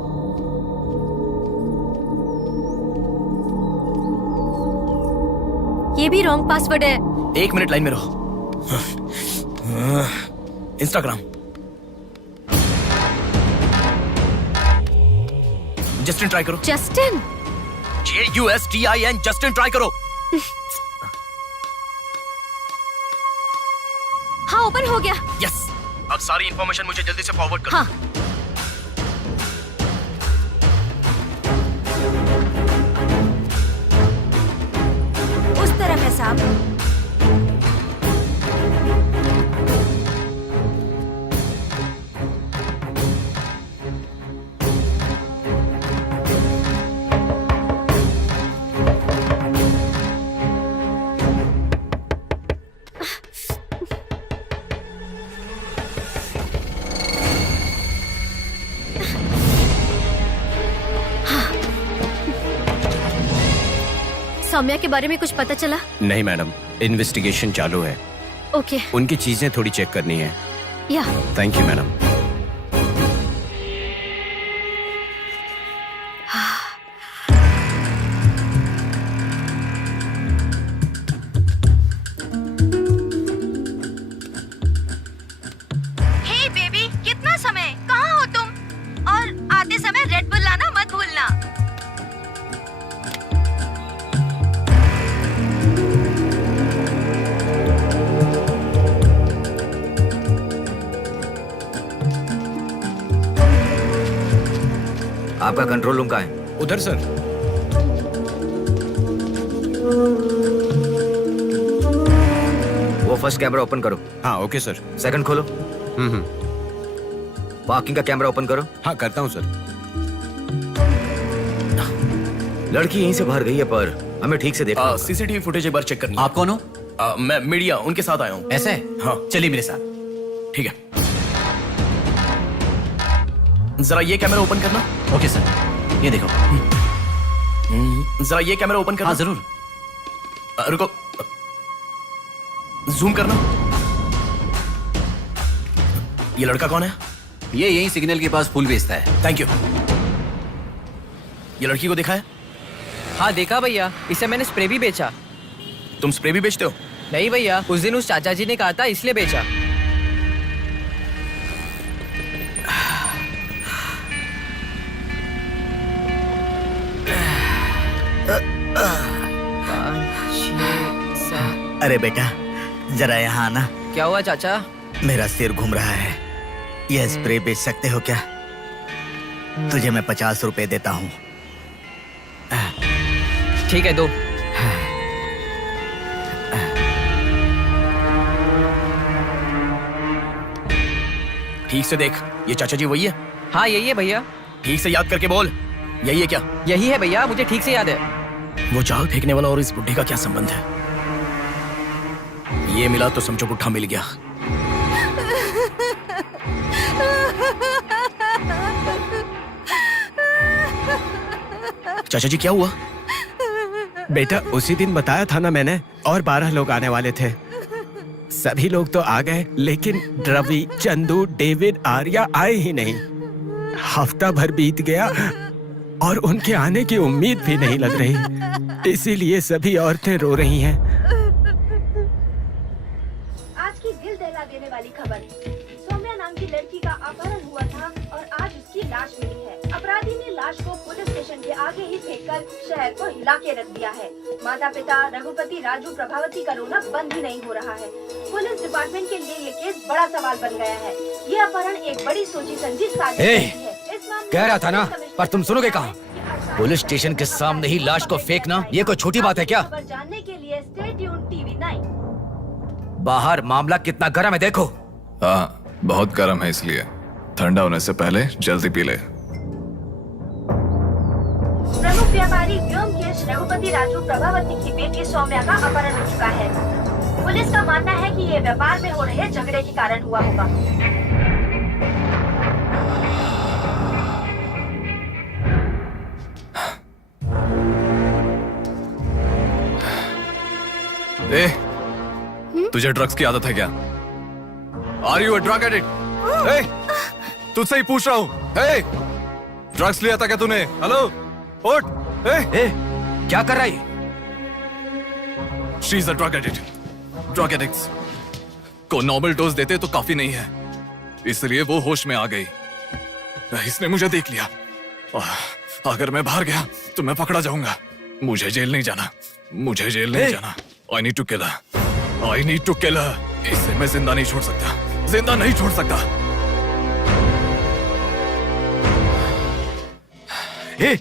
ये भी रॉन्ग पासवर्ड है। एक मिनट लाइन में रहो। इंस्टाग्राम। जस्टिन ट्राई करो। जस्टिन? JUSTIN, जस्टिन ट्राई करो। हाँ ओपन हो गया। यस। अब सारी इंफॉर्मेशन मुझे जल्दी से फॉरवर्ड करो। हाँ। उस तरफ है साहब। सौम्या के बारे में कुछ पता चला? नहीं मैडम, इन्वेस्टिगेशन चालू है। ओके। उनकी चीजें थोड़ी चेक करनी है। या thank you madam. Hey baby, कितना समय? कहाँ हो तुम? और आते समय रेड बुल लाना मत भूलना। आपका कंट्रोल रूम कहाँ है? उधर सर। वो फर्स्ट कैमरा ओपन करो। हाँ ओके सर। सेकंड खोलो। पार्किंग का कैमरा ओपन करो। हाँ करता हूँ सर। लड़की यहीं से बाहर गई है, पर हमें ठीक से देखना होगा। सीसीटीवी फुटेज एक बार चेक करनी है। आप कौन हो? मैं मीडिया, उनके साथ आया हूँ। ऐसे? हाँ चलिए मेरे साथ। ठीक है। जरा ये कैमरा ओपन करना। ओके सर, ये देखो। जरा ये कैमरा ओपन करना। हाँ जरूर। रुको, जूम करना। ये लड़का कौन है? ये यहीं सिग्नल के पास फूल बेचता है। Thank you. ये लड़की को देखा है? हाँ देखा भैया, इसे मैंने स्प्रे भी बेचा। तुम स्प्रे भी बेचते हो? नहीं भैया, उस दिन उस चाचा जी ने कहा था इसलिए बेचा। अरे बेटा, जरा यहाँ आना। क्या हुआ चाचा? मेरा सिर घूम रहा है। यह स्प्रे बेच सकते हो क्या? तुझे मैं 50 रुपए देता हूँ। ठीक है, दो। ठीक से देख, ये चाचा जी वही है? हाँ यही है भैया। ठीक से याद करके बोल, यही है क्या? यही है भैया, मुझे ठीक से याद है। वो जाल फेंकने वाला और इस बुड्ढे का क्या संबंध है? ये मिला तो समझो पुट्ठा मिल गया। चाचा जी क्या हुआ? बेटा उसी दिन बताया था ना मैंने, और 12 लोग आने वाले थे। सभी लोग तो आ गए, लेकिन रवि, चंदू, डेविड, आर्या आए ही नहीं। हफ्ता भर बीत गया और उनके आने की उम्मीद भी नहीं लग रही। इसीलिए सभी औरतें रो रही हैं। आज की दिल दहला देने वाली खबर, सौम्या नाम की लड़की का अपहरण हुआ था और आज उसकी लाश मिली है। अपराधी ने लाश को पुलिस स्टेशन के आगे ही फेंककर शहर को हिला के रख दिया है। माता पिता रघुपति, राजू, प्रभावती का रोना बंद ही नहीं हो रहा है। पुलिस डिपार्टमेंट के लिए ये केस बड़ा सवाल बन गया है। ये अपहरण एक बड़ी सोची समझी साजिश है। कह रहा था ना, पर तुम सुनोगे कहाँ? पुलिस स्टेशन के सामने ही लाश को फेंकना, ये कोई छोटी बात है क्या? खबर जानने के लिए स्टे ट्यून्ड टीवी 9। बाहर मामला कितना गर्म है देखो। हाँ, बहुत गर्म है, इसलिए ठंडा होने से पहले जल्दी पी ले। प्रमुख व्यापारी व्योमकेश रघुपति राजू प्रभावती की बेटी सौम्या का अपहरण हो चुका है। पुलिस का मानना है कि ये व्यापार में हो रहे झगड़े के कारण हुआ होगा। ए, तुझे ड्रग्स की आदत है क्या? Are you a drug addict? ए, तुझसे ही पूछ रहा हूँ। ए, ड्रग्स लिया था क्या तूने? हेलो, उठ। ए, क्या कर रहा है? She is a drug addict. Drug addicts को नॉर्मल डोज देते तो काफी नहीं है, इसलिए वो होश में आ गई। इसने मुझे देख लिया। अगर मैं बाहर गया तो मैं पकड़ा जाऊंगा। मुझे जेल नहीं जाना, मुझे जेल नहीं जाना। I need to kill her. I need to kill her. इसे मैं जिंदा नहीं छोड़ सकता, जिंदा नहीं छोड़ सकता। ए,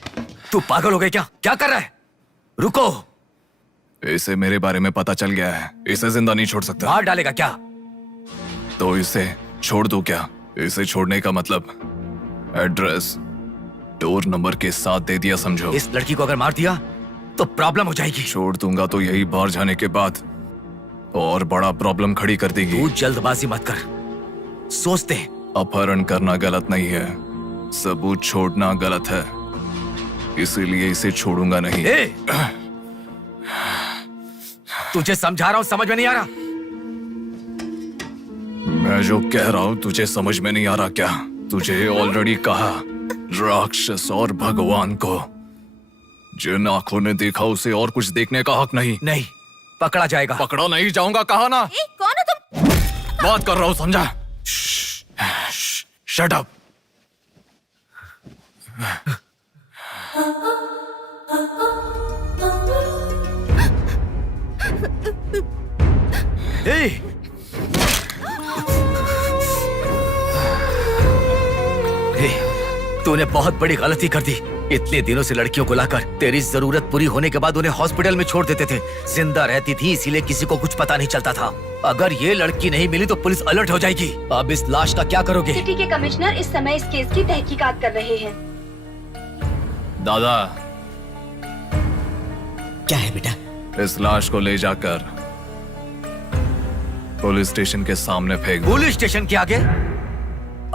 तू पागल हो गया क्या? क्या कर रहा है? रुको। इसे मेरे बारे में पता चल गया है, इसे जिंदा नहीं छोड़ सकता। मार डालेगा क्या? तो इसे छोड़ दूं क्या? इसे छोड़ने का मतलब एड्रेस, डोर नंबर के साथ दे दिया, समझो। इस लड़की को अगर मार दिया तो प्रॉब्लम हो जाएगी। छोड़ दूंगा तो यही बाहर जाने के बाद और बड़ा प्रॉब्लम खड़ी कर देगी। तू जल्दबाजी मत कर, सोचते। अपहरण करना गलत नहीं है, सबूत छोड़ना गलत है, इसीलिए इसे छोड़ूंगा नहीं। तुझे समझा रहा हूं, समझ में नहीं आ रहा? मैं जो कह रहा हूं तुझे समझ में नहीं आ रहा क्या? तुझे ऑलरेडी कहा, राक्षस और भगवान को जिन आंखों ने देखा उसे और कुछ देखने का हक नहीं। नहीं, पकड़ा जाएगा। पकड़ा नहीं जाऊंगा, कहा ना। कौन हो तुम? बात कर रहा हूं, समझा? Shut up. तूने बहुत बड़ी गलती कर दी। इतने दिनों से लड़कियों को लाकर तेरी जरूरत पूरी होने के बाद उन्हें हॉस्पिटल में छोड़ देते थे। जिंदा रहती थी इसीलिए किसी को कुछ पता नहीं चलता था। अगर ये लड़की नहीं मिली तो पुलिस अलर्ट हो जाएगी। अब इस लाश का क्या करोगे? सिटी के कमिश्नर इस समय इस केस की तहकीकात कर रहे हैं। दादा, क्या है बेटा? इस लाश को ले जाकर पुलिस स्टेशन के सामने फेंक दो। पुलिस स्टेशन के आगे?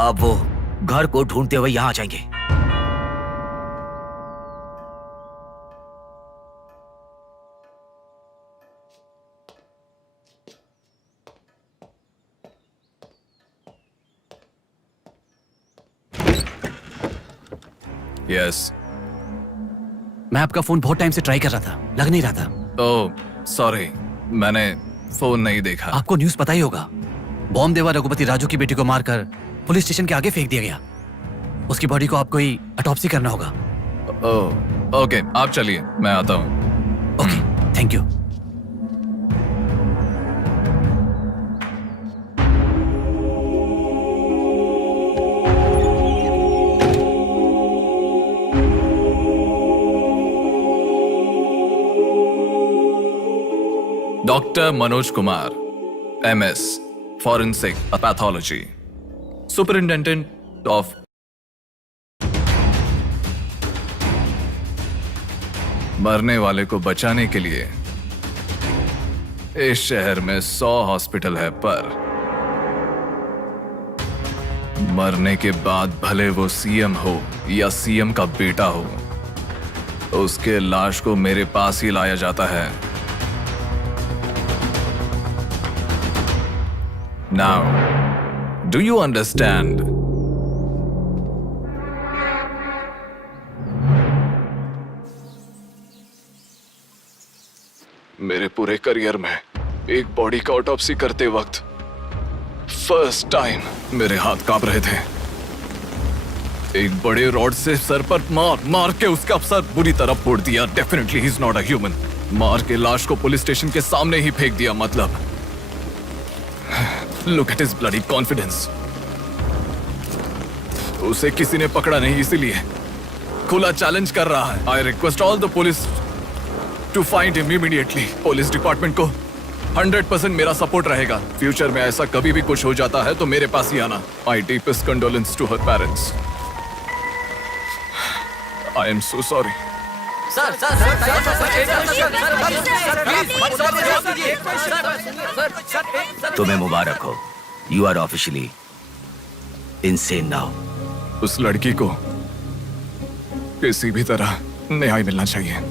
अब वो घर को ढूंढते हुए यहाँ आ जाएंगे। यस। मैं आपका फोन बहुत टाइम से ट्राई कर रहा था, लग नहीं रहा था। ओह, सॉरी, मैंने फोन नहीं देखा। आपको न्यूज़ पता ही होगा, बॉम्ब देवा रघुपति राजू की बेटी को मारकर पुलिस स्टेशन के आगे फेंक दिया गया। उसकी बॉडी को आपको ही ऑटोप्सी करना होगा। ओह, ओके, आप चलिए, मैं आता हूँ। Okay, thank you. Doctor Manoj Kumar, MS, forensic pathology, superintendent of मरने वाले को बचाने के लिए इस शहर में 100 हॉस्पिटल है, पर मरने के बाद भले वो CM हो या CM का बेटा हो, उसके लाश को मेरे पास ही लाया जाता है। Now, do you understand? मेरे पूरे करियर में एक बॉडी का ऑटोप्सी करते वक्त फर्स्ट टाइम मेरे हाथ कांप रहे थे। एक बड़े रॉड से सर पर मार के उसका सर बुरी तरह फोड़ दिया। Definitely he is not a human. मार के लाश को पुलिस स्टेशन के सामने ही फेंक दिया। मतलब look at his bloody confidence. उसे किसी ने पकड़ा नहीं, इसीलिए खुला चैलेंज कर रहा है। I request all the police to find him immediately. Police department को 100% मेरा सपोर्ट रहेगा। फ्यूचर में ऐसा कभी भी कुछ हो जाता है तो मेरे पास ही आना। My deepest condolence to her parents. I am so sorry. तुम्हें मुबारक हो, you are officially insane now. उस लड़की को किसी भी तरह न्याय मिलना चाहिए।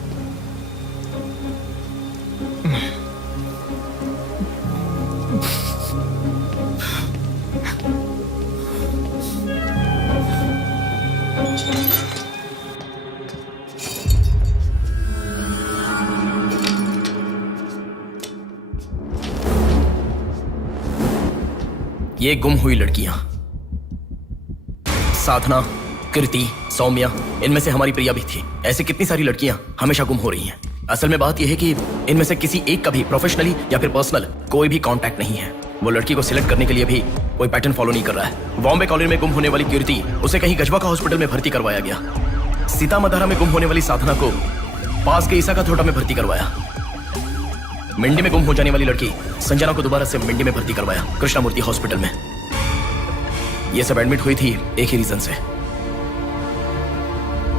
ये गुम हुई लड़कियां साधना, कृति, सौम्या, इनमें से हमारी प्रिया भी थी। ऐसे कितनी सारी लड़कियां हमेशा गुम हो रही हैं। असल में बात यह है कि इनमें से किसी एक का भी प्रोफेशनली या फिर पर्सनल कोई भी कांटेक्ट नहीं है। वो लड़की को सिलेक्ट करने के लिए भी कोई पैटर्न फॉलो नहीं कर रहा है। बॉम्बे कॉलोनी में गुम होने वाली कीर्ति, उसे कहीं गजवा का हॉस्पिटल में भर्ती करवाया गया। सीतामढ़ी में गुम होने वाली साधना को पास के ईसा का थोटा में भर्ती करवाया। मंडी में गुम हो जाने वाली लड़की संजना को दोबारा से मंडी में भर्ती करवाया, कृष्णामूर्ति हॉस्पिटल में। ये सब एडमिट हुई थी एक ही रीजन से,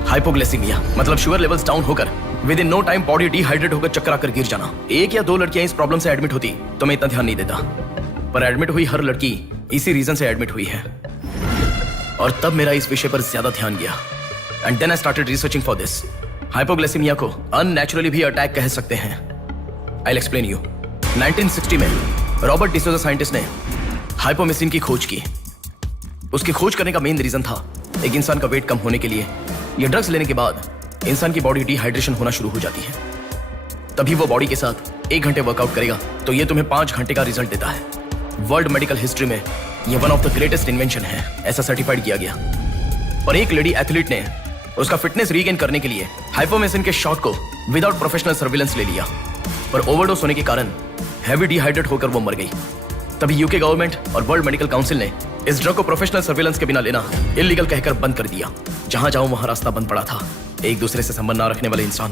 हाइपोग्लाइसेमिया, मतलब शुगर लेवल्स डाउन होकर within no time body dehydrate होकर चक्कर आकर गिर जाना। एक या दो लड़कियां इस प्रॉब्लम से एडमिट होती तो मैं इतना ध्यान नहीं देता, पर एडमिट हुई हर लड़की इसी रीजन से एडमिट हुई है। और तब मेरा इस विषय पर ज्यादा ध्यान गया and then I started researching for this. Hypoglycaemia को अननेचुरली भी अटैक कह सकते हैं। I'll explain you. 1960 में रॉबर्ट डिसोजा साइंटिस्ट ने हाइपोमेसिन की खोज की। उसकी खोज करने का मेन रीजन था एक इंसान का वेट कम होने के लिए ये ड्रग्स लेने के बाद इंसान की बॉडी डिहाइड्रेशन होना शुरू हो जाती है। तभी वो बॉडी के साथ 1 घंटे वर्कआउट करेगा तो ये तुम्हें 5 घंटे का रिजल्ट देता है। वर्ल्ड मेडिकल हिस्ट्री में ये one of the greatest invention है, ऐसा सर्टिफाइड किया गया। और एक लेडी एथलीट ने उसका फिटनेस रीगेन करने के लिए हाइपोमेसिन के शॉट को विदाउट प्रोफेशनल सर्विलेंस ले लिया, पर ओवरडोज होने के कारण हैवी डिहाइड्रेट होकर वो मर गई। तभी यूके गवर्नमेंट और वर्ल्ड मेडिकल काउंसिल ने इस ड्रग को प्रोफेशनल सर्विलेंस के बिना लेना इलीगल कहकर बंद कर दिया। जहां जाओ वहां रास्ता बंद पड़ा था। एक दूसरे से संबंध ना रखने वाले इंसान,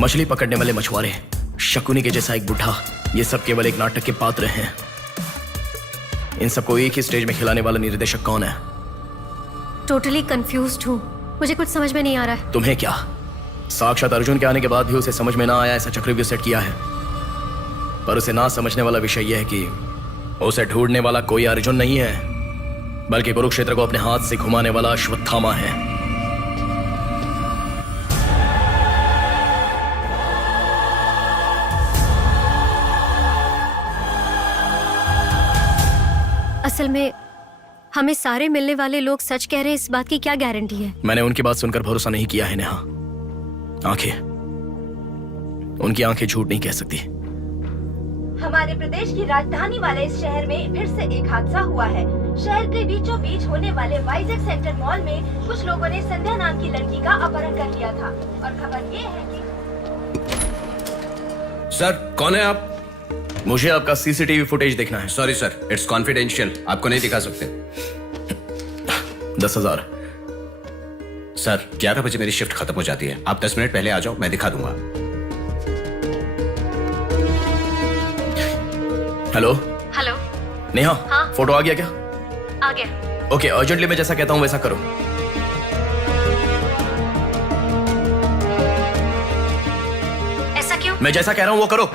मछली पकड़ने वाले मछुआरे, शकुनी के जैसा एक बुढ़ा, ये सब केवल एक नाटक के पात्र हैं। इन सबको एक ही स्टेज में खिलाने वाला निर्देशक कौन है? टोटली कंफ्यूज्ड हूँ, मुझे कुछ समझ में नहीं आ रहा है। तुम्हें क्या? साक्षात अर्जुन के आने के बाद भी उसे समझ में ना आया ऐसा चक्रव्यूह सेट किया है। पर उसे ना समझने वाला विषय यह है कि उसे ढूंढने वाला कोई अर्जुन नहीं है, बल्कि कुरुक्षेत्र को अपने हाथ से घुमाने वाला अश्वत्थामा है। असल में हमें सारे मिलने वाले लोग सच कह रहे हैं, इस बात की क्या गारंटी है? मैंने उनकी बात सुनकर भरोसा नहीं किया है नेहा। आंखें, उनकी आंखें झूठ नहीं कह सकती। हमारे प्रदेश की राजधानी वाले इस शहर में फिर से एक हादसा हुआ है। शहर के बीचों बीच होने वाले वाइजैक सेंटर मॉल में कुछ लोगों ने संध्या नाम की लड़की का अपहरण कर लिया था और खबर ये है कि सर, कौन है आप? मुझे आपका सीसीटीवी फुटेज देखना है। सॉरी सर, इट्स कॉन्फिडेंशियल, आपको नहीं दिखा सकते। 10,000। सर, 11 बजे मेरी शिफ्ट खत्म हो जाती है, आप 10 मिनट पहले आ जाओ, मैं दिखा दूंगा। Hello hello. नेहा, हाँ? फोटो आ गया क्या? आ गया। ओके, अर्जेंटली मैं जैसा कहता हूँ वैसा करो। ऐसा क्यों? मैं जैसा कह रहा हूँ वो करो।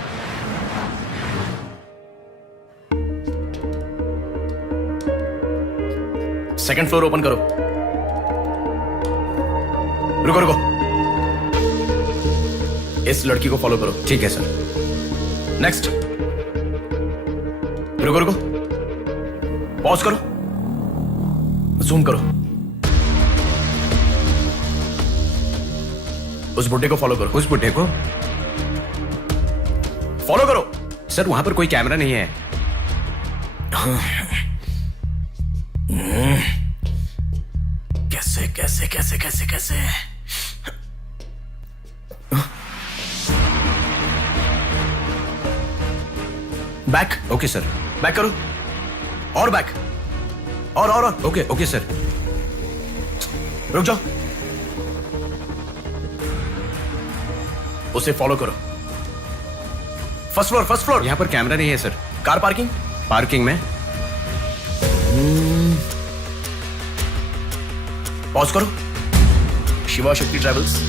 सेकंड फ्लोर ओपन करो। रुको रुको, इस लड़की को फॉलो करो। ठीक है सर। नेक्स्ट। रुको रुको, पॉज करो, जूम करो। उस बुड्ढे को फॉलो करो। उस बुड्ढे को फॉलो करो। सर वहां पर कोई कैमरा नहीं है। कैसे कैसे कैसे कैसे कैसे? बैक। Okay sir. बैक करो, और बैक, और ओके ओके सर। रुक जाओ, उसे फॉलो करो। First floor, first floor. यहाँ पर कैमरा नहीं है सर। कार पार्किंग, पार्किंग में। पॉज करो। शिवा शक्ति ट्रैवल्स।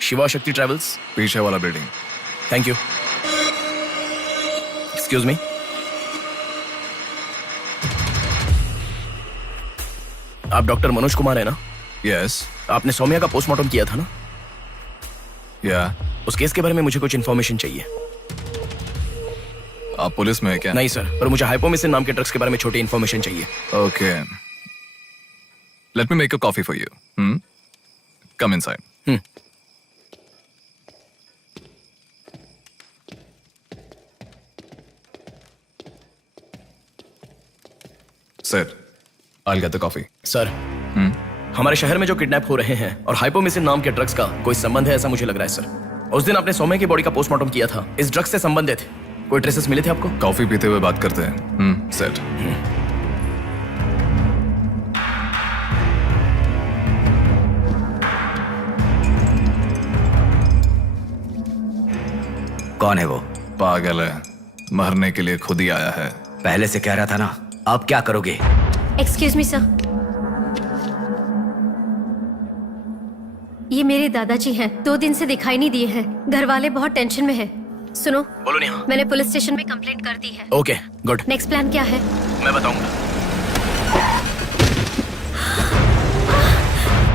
शिवा शक्ति ट्रैवल्स। पीछे वाला building. Thank you. Excuse me. आप डॉक्टर मनोज कुमार है ना? यस। आपने सौम्या का पोस्टमार्टम किया था ना? या। उस केस के बारे में मुझे कुछ इन्फॉर्मेशन चाहिए। आप पुलिस में है क्या? नहीं सर, पर मुझे हाइपोमिसिन नाम के ड्रग्स के बारे में छोटी इन्फॉर्मेशन चाहिए। Okay, let me make a coffee for you. Come inside. Sir, I'll get the coffee. Sir, हमारे शहर में जो किडनैप हो रहे हैं और हाइपोमिसिन नाम के ड्रग्स का कोई संबंध है ऐसा मुझे लग रहा है सर। उस दिन आपने सौम्या की बॉडी का पोस्टमार्टम किया था, इस ड्रग्स से संबंधित कोई ट्रेसेस मिले थे आपको? कॉफी पीते हुए बात करते हैं। सेट। कौन है वो? पागल है, मरने के लिए खुद ही आया है। पहले से कह रहा था ना। आप क्या करोगे? एक्सक्यूज मी सर, ये मेरे दादाजी हैं। 2 दिन से दिखाई नहीं दिए हैं। घर वाले बहुत टेंशन में हैं। सुनो, बोलो नेहा। मैंने पुलिस स्टेशन में कंप्लेंट कर दी है। Okay, good. नेक्स्ट प्लान क्या है? मैं बताऊंगा।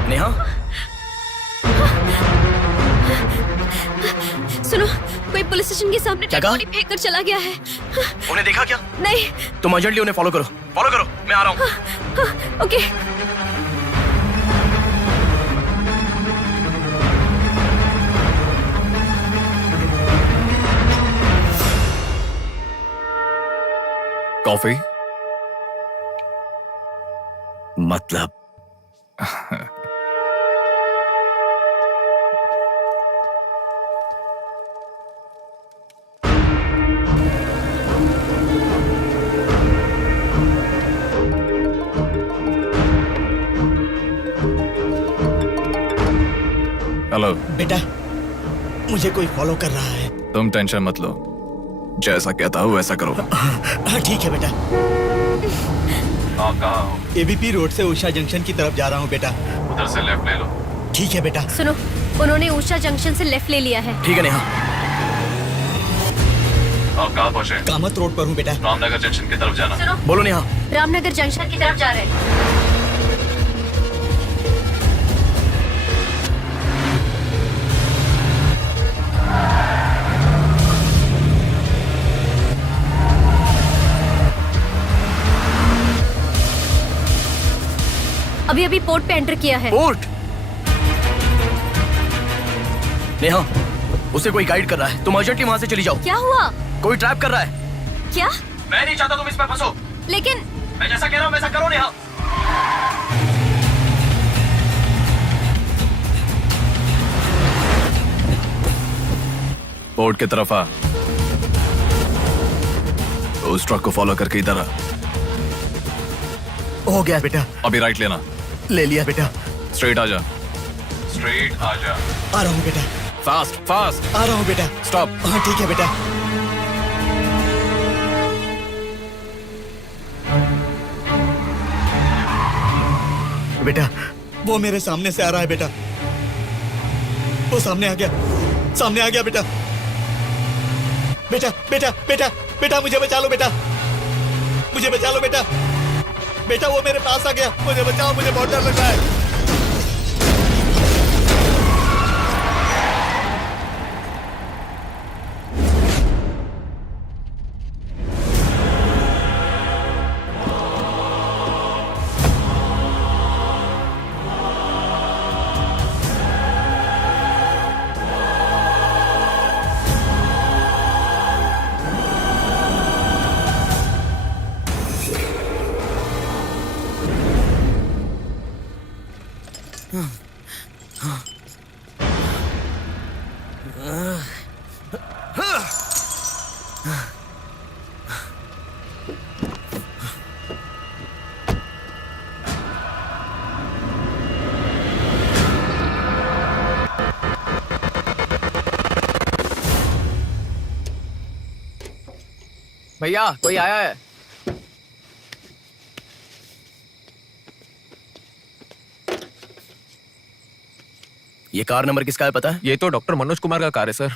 नेहा, सुनो, कोई पुलिस स्टेशन के सामने क्या डेड कहा? बॉडी फेंक कर चला गया है। उन्हें देखा क्या? नहीं। तुम अर्जेंटली उन्हें फॉलो करो। फॉलो करो, मैं आ रहा हूँ। ओके। कॉफी? मतलब हेलो बेटा, मुझे कोई फॉलो कर रहा है। तुम टेंशन मत लो, जैसा कहता हूँ वैसा करो। हाँ ठीक है बेटा। आप कहाँ हो? एबीपी रोड से उषा जंक्शन की तरफ जा रहा हूँ बेटा। उधर से लेफ्ट ले लो। ठीक है बेटा। सुनो, उन्होंने उषा जंक्शन से लेफ्ट ले लिया है। ठीक है नेहा। आप कहाँ पहुँचे? कामत रोड पर हूँ बेटा। रामनगर जंक्शन की तरफ जाना। सुनो, बोलो नेहा। रामनगर जंक्शन की तरफ जा रहे हैं। अभी अभी पोर्ट पे एंटर किया है। पोर्ट? नेहा, उसे कोई गाइड कर रहा है, तुम अर्जेंटली वहाँ से चली जाओ। क्या हुआ? कोई ट्रैप कर रहा है। क्या? मैं नहीं चाहता तुम इसमें फंसो। लेकिन मैं जैसा कह रहा हूँ वैसा करो नेहा। पोर्ट की तरफ आ। उस ट्रक को फॉलो करके इधर आ। हो गया बेटा। अभी राइट लेना। ले लिया बेटा। स्ट्रेट आ जा। स्ट्रेट आ जा। आ रहा हूँ बेटा। Fast fast. आ रहा हूँ बेटा। स्टॉप। हाँ ठीक है बेटा। बेटा वो मेरे सामने से आ रहा है बेटा। वो सामने आ गया, सामने आ गया बेटा। बेटा बेटा बेटा बेटा मुझे बचा लो बेटा, मुझे बचा लो बेटा। बेटा वो मेरे पास आ गया, मुझे बचाओ, मुझे बहुत डर लग रहा है। भैया कोई आया है। ये कार नंबर किसका है पता है? ये तो डॉक्टर मनोज कुमार का कार है sir.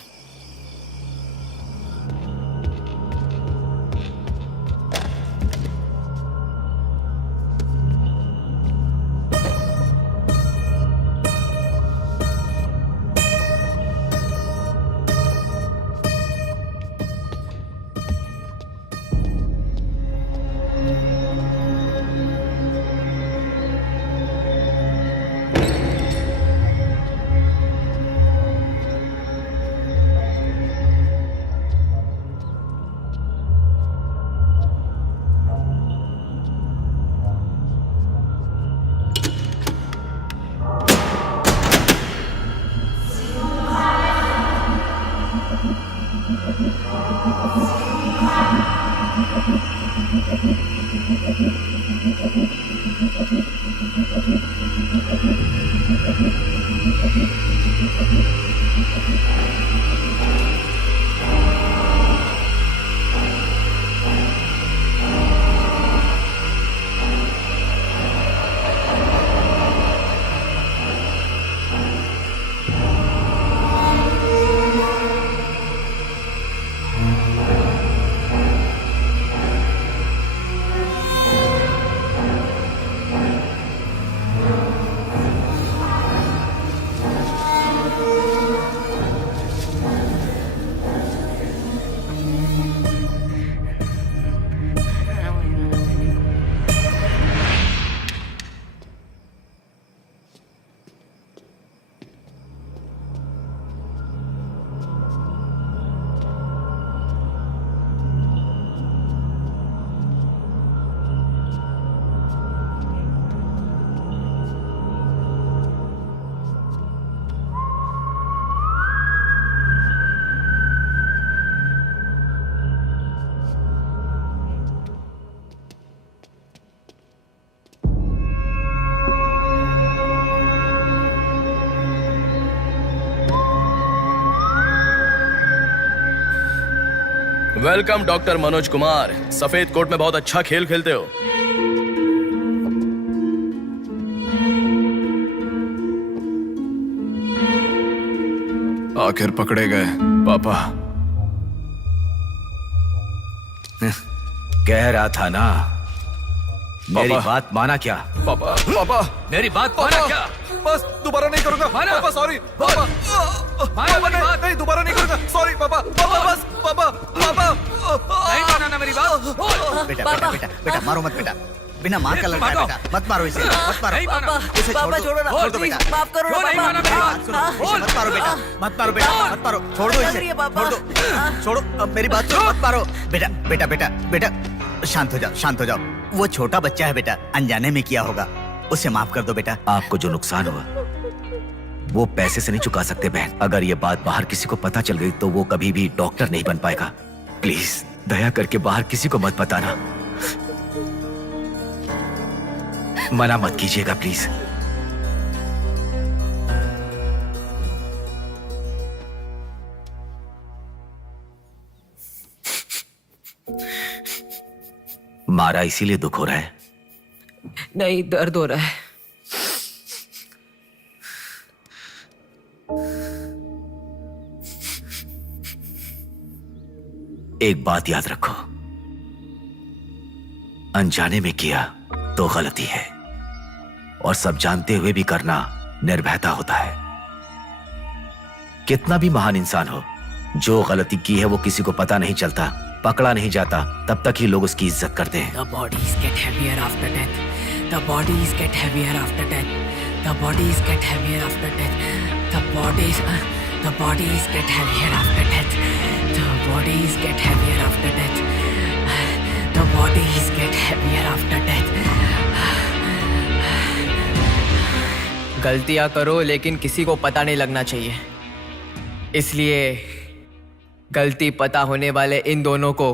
Welcome doctor Manoj Kumar. सफेद कोट में बहुत अच्छा खेल खेलते हो। आखिर पकड़े गए पापा। कह रहा था ना, मेरी बात माना क्या? पापा पापा मेरी बात माना क्या? बस दोबारा नहीं करूंगा। पापा सॉरी। पापा पापा नहीं दोबारा नहीं करूंगा। सॉरी पापा। पापा बस पापा। पापा नहीं माना ना मेरी बात। बेटा बेटा बेटा बेटा मारो मत बेटा। बिना माँ का लड़का है बेटा, मत मारो इसे, मत मारो। इसे पापा छोड़ो ना, छोड़ दो बेटा। माफ करो ना पापा। बात सुनो, इसे मत मारो बेटा, मत मारो बेटा, मत मारो, छोड़ दो इसे, छोड़ दो, छोड़ो, अब मेरी बात सुनो, मत मारो। बेटा बेटा बेटा बेटा शांत हो जाओ, शांत हो जाओ। वो छोटा बच्चा है बेटा, अनजाने में किया होगा, उसे माफ कर दो बेटा। आपको जो नुकसान हुआ वो पैसे से नहीं चुका सकते बहन। अगर ये बात बाहर किसी को पता चल गई तो वो कभी भी डॉक्टर नहीं बन पाएगा। प्लीज दया करके बाहर किसी को मत बताना, मना मत कीजिएगा प्लीज। मारा इसीलिए दुख हो रहा है? नहीं, दर्द हो रहा है। एक बात याद रखो, अनजाने में किया तो गलती है, और सब जानते हुए भी करना निर्भयता होता है। कितना भी महान इंसान हो, जो गलती की है वो किसी को पता नहीं चलता, पकड़ा नहीं जाता, तब तक ही लोग उसकी इज्जत करते हैं। The bodies get heavier after death. The bodies get heavier after death. The bodies get heavier after death. The bodies get heavier after death. The bodies get heavier after death. The bodies get heavier after death. गलतियां करो लेकिन किसी को पता नहीं लगना चाहिए, इसलिए गलती पता होने वाले इन दोनों को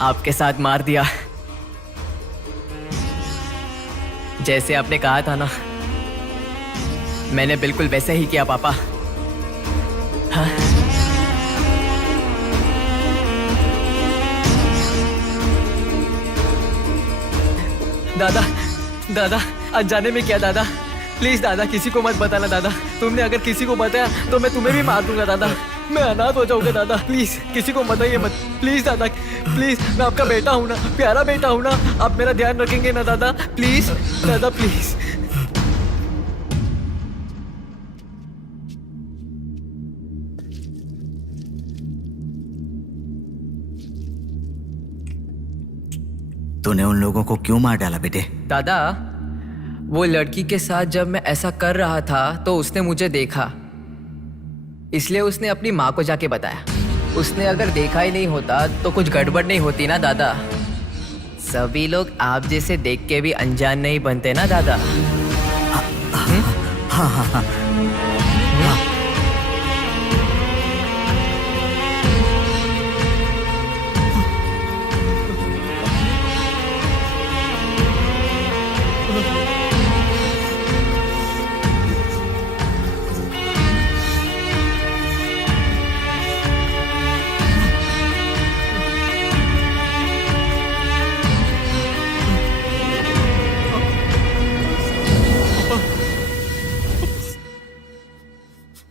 आपके साथ मार दिया, जैसे आपने कहा था ना, मैंने बिल्कुल वैसे ही किया पापा। हाँ? दादा दादा अनजाने में किया दादा, प्लीज दादा किसी को मत बताना दादा। तुमने अगर किसी को बताया तो मैं तुम्हें भी मार दूंगा दादा, मैं अनाथ हो जाऊंगा दादा। प्लीज किसी को बताइए मत, प्लीज दादा, प्लीज। मैं आपका बेटा हूं ना, प्यारा बेटा हूं ना, आप मेरा ध्यान रखेंगे ना दादा? प्लीज दादा, प्लीज। तूने उन लोगों को क्यों मार डाला बेटे? दादा वो लड़की के साथ जब मैं ऐसा कर रहा था तो उसने मुझे देखा, इसलिए उसने अपनी माँ को जाके बताया। उसने अगर देखा ही नहीं होता तो कुछ गड़बड़ नहीं होती ना दादा। सभी लोग आप जैसे देख के भी अनजान नहीं बनते ना दादा। हाँ हाँ हाँ।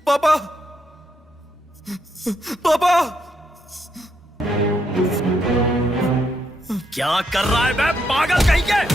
पापा, पापा, क्या कर रहा है बे पागल कहीं के?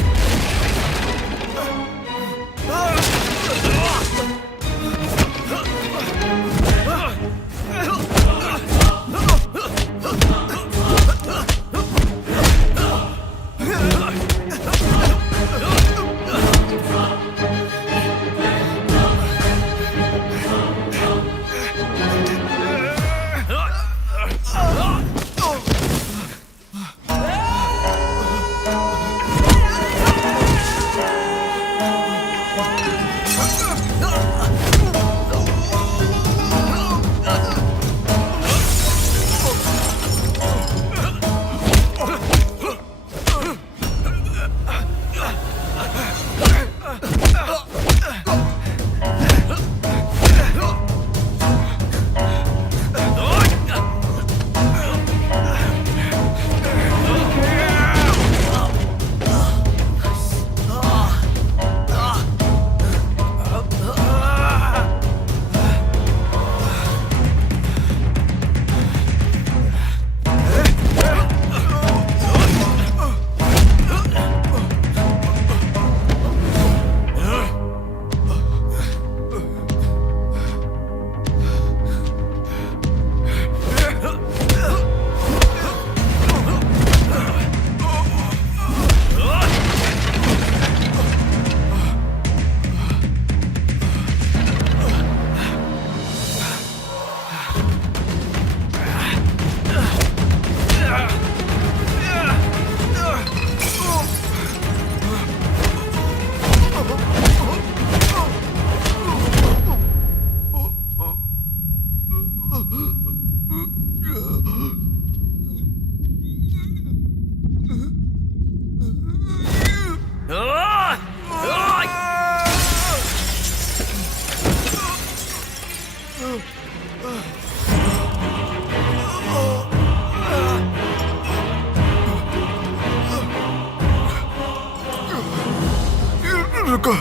रुको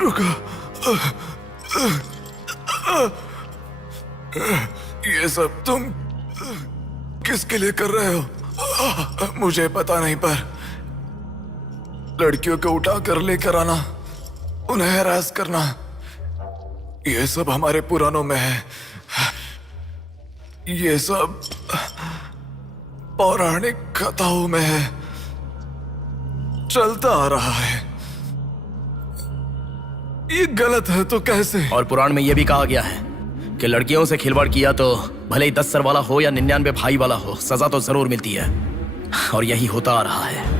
रुको, ये सब तुम किसके लिए कर रहे हो? मुझे पता नहीं, पर लड़कियों को उठा कर लेकर आना, उन्हें हैरास करना, ये सब हमारे पुराणों में है। ये सब पौराणिक कथाओं में है, चलता आ रहा है। ये गलत है तो कैसे? और पुराण में यह भी कहा गया है कि लड़कियों से खिलवाड़ किया तो भले ही 10 सर वाला हो या 99 भाई वाला हो, सजा तो जरूर मिलती है। और यही होता आ रहा है।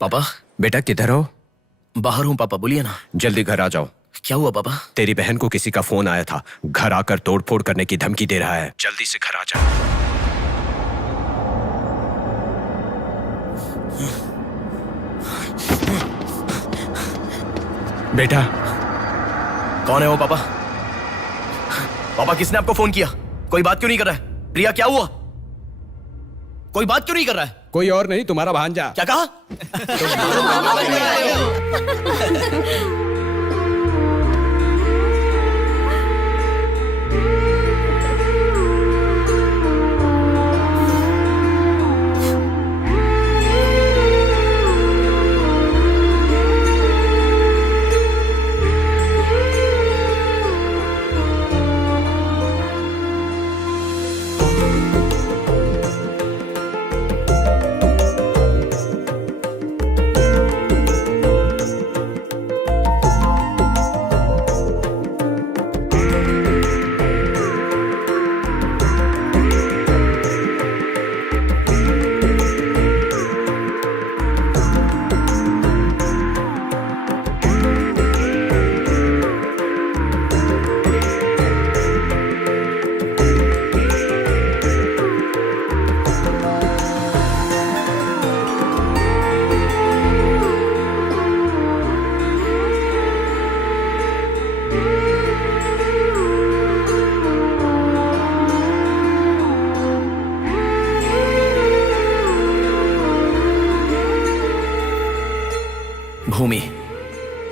पापा। बेटा किधर हो? बाहर हूँ पापा, बोलिए ना। जल्दी घर आ जाओ। क्या हुआ पापा? तेरी बहन को किसी का फोन आया था, घर आकर तोड़फोड़ करने की धमकी दे रहा है। जल्दी से घर आ जा। बेटा। कौन है वो पापा? पापा किसने आपको फोन किया? कोई बात क्यों नहीं कर रहा है? प्रिया क्या हुआ? कोई बात क्यों नहीं कर रहा है? कोई और नहीं, तुम्हारा भांजा। क्या कहा?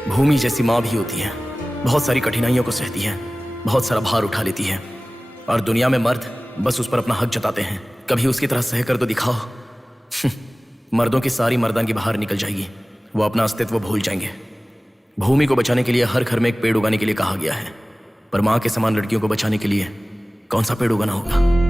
भूमि जैसी माँ भी होती है, बहुत सारी कठिनाइयों को सहती है, बहुत सारा भार उठा लेती है। और दुनिया में मर्द बस उस पर अपना हक जताते हैं। कभी उसकी तरह सह कर तो दिखाओ। मर्दों की सारी मर्दानगी बाहर निकल जाएगी, वो अपना अस्तित्व भूल जाएंगे। भूमि को बचाने के लिए हर घर में एक पेड़ उगाने के लिए कहा गया है, पर माँ के समान लड़कियों को बचाने के लिए कौन सा पेड़ उगाना होगा?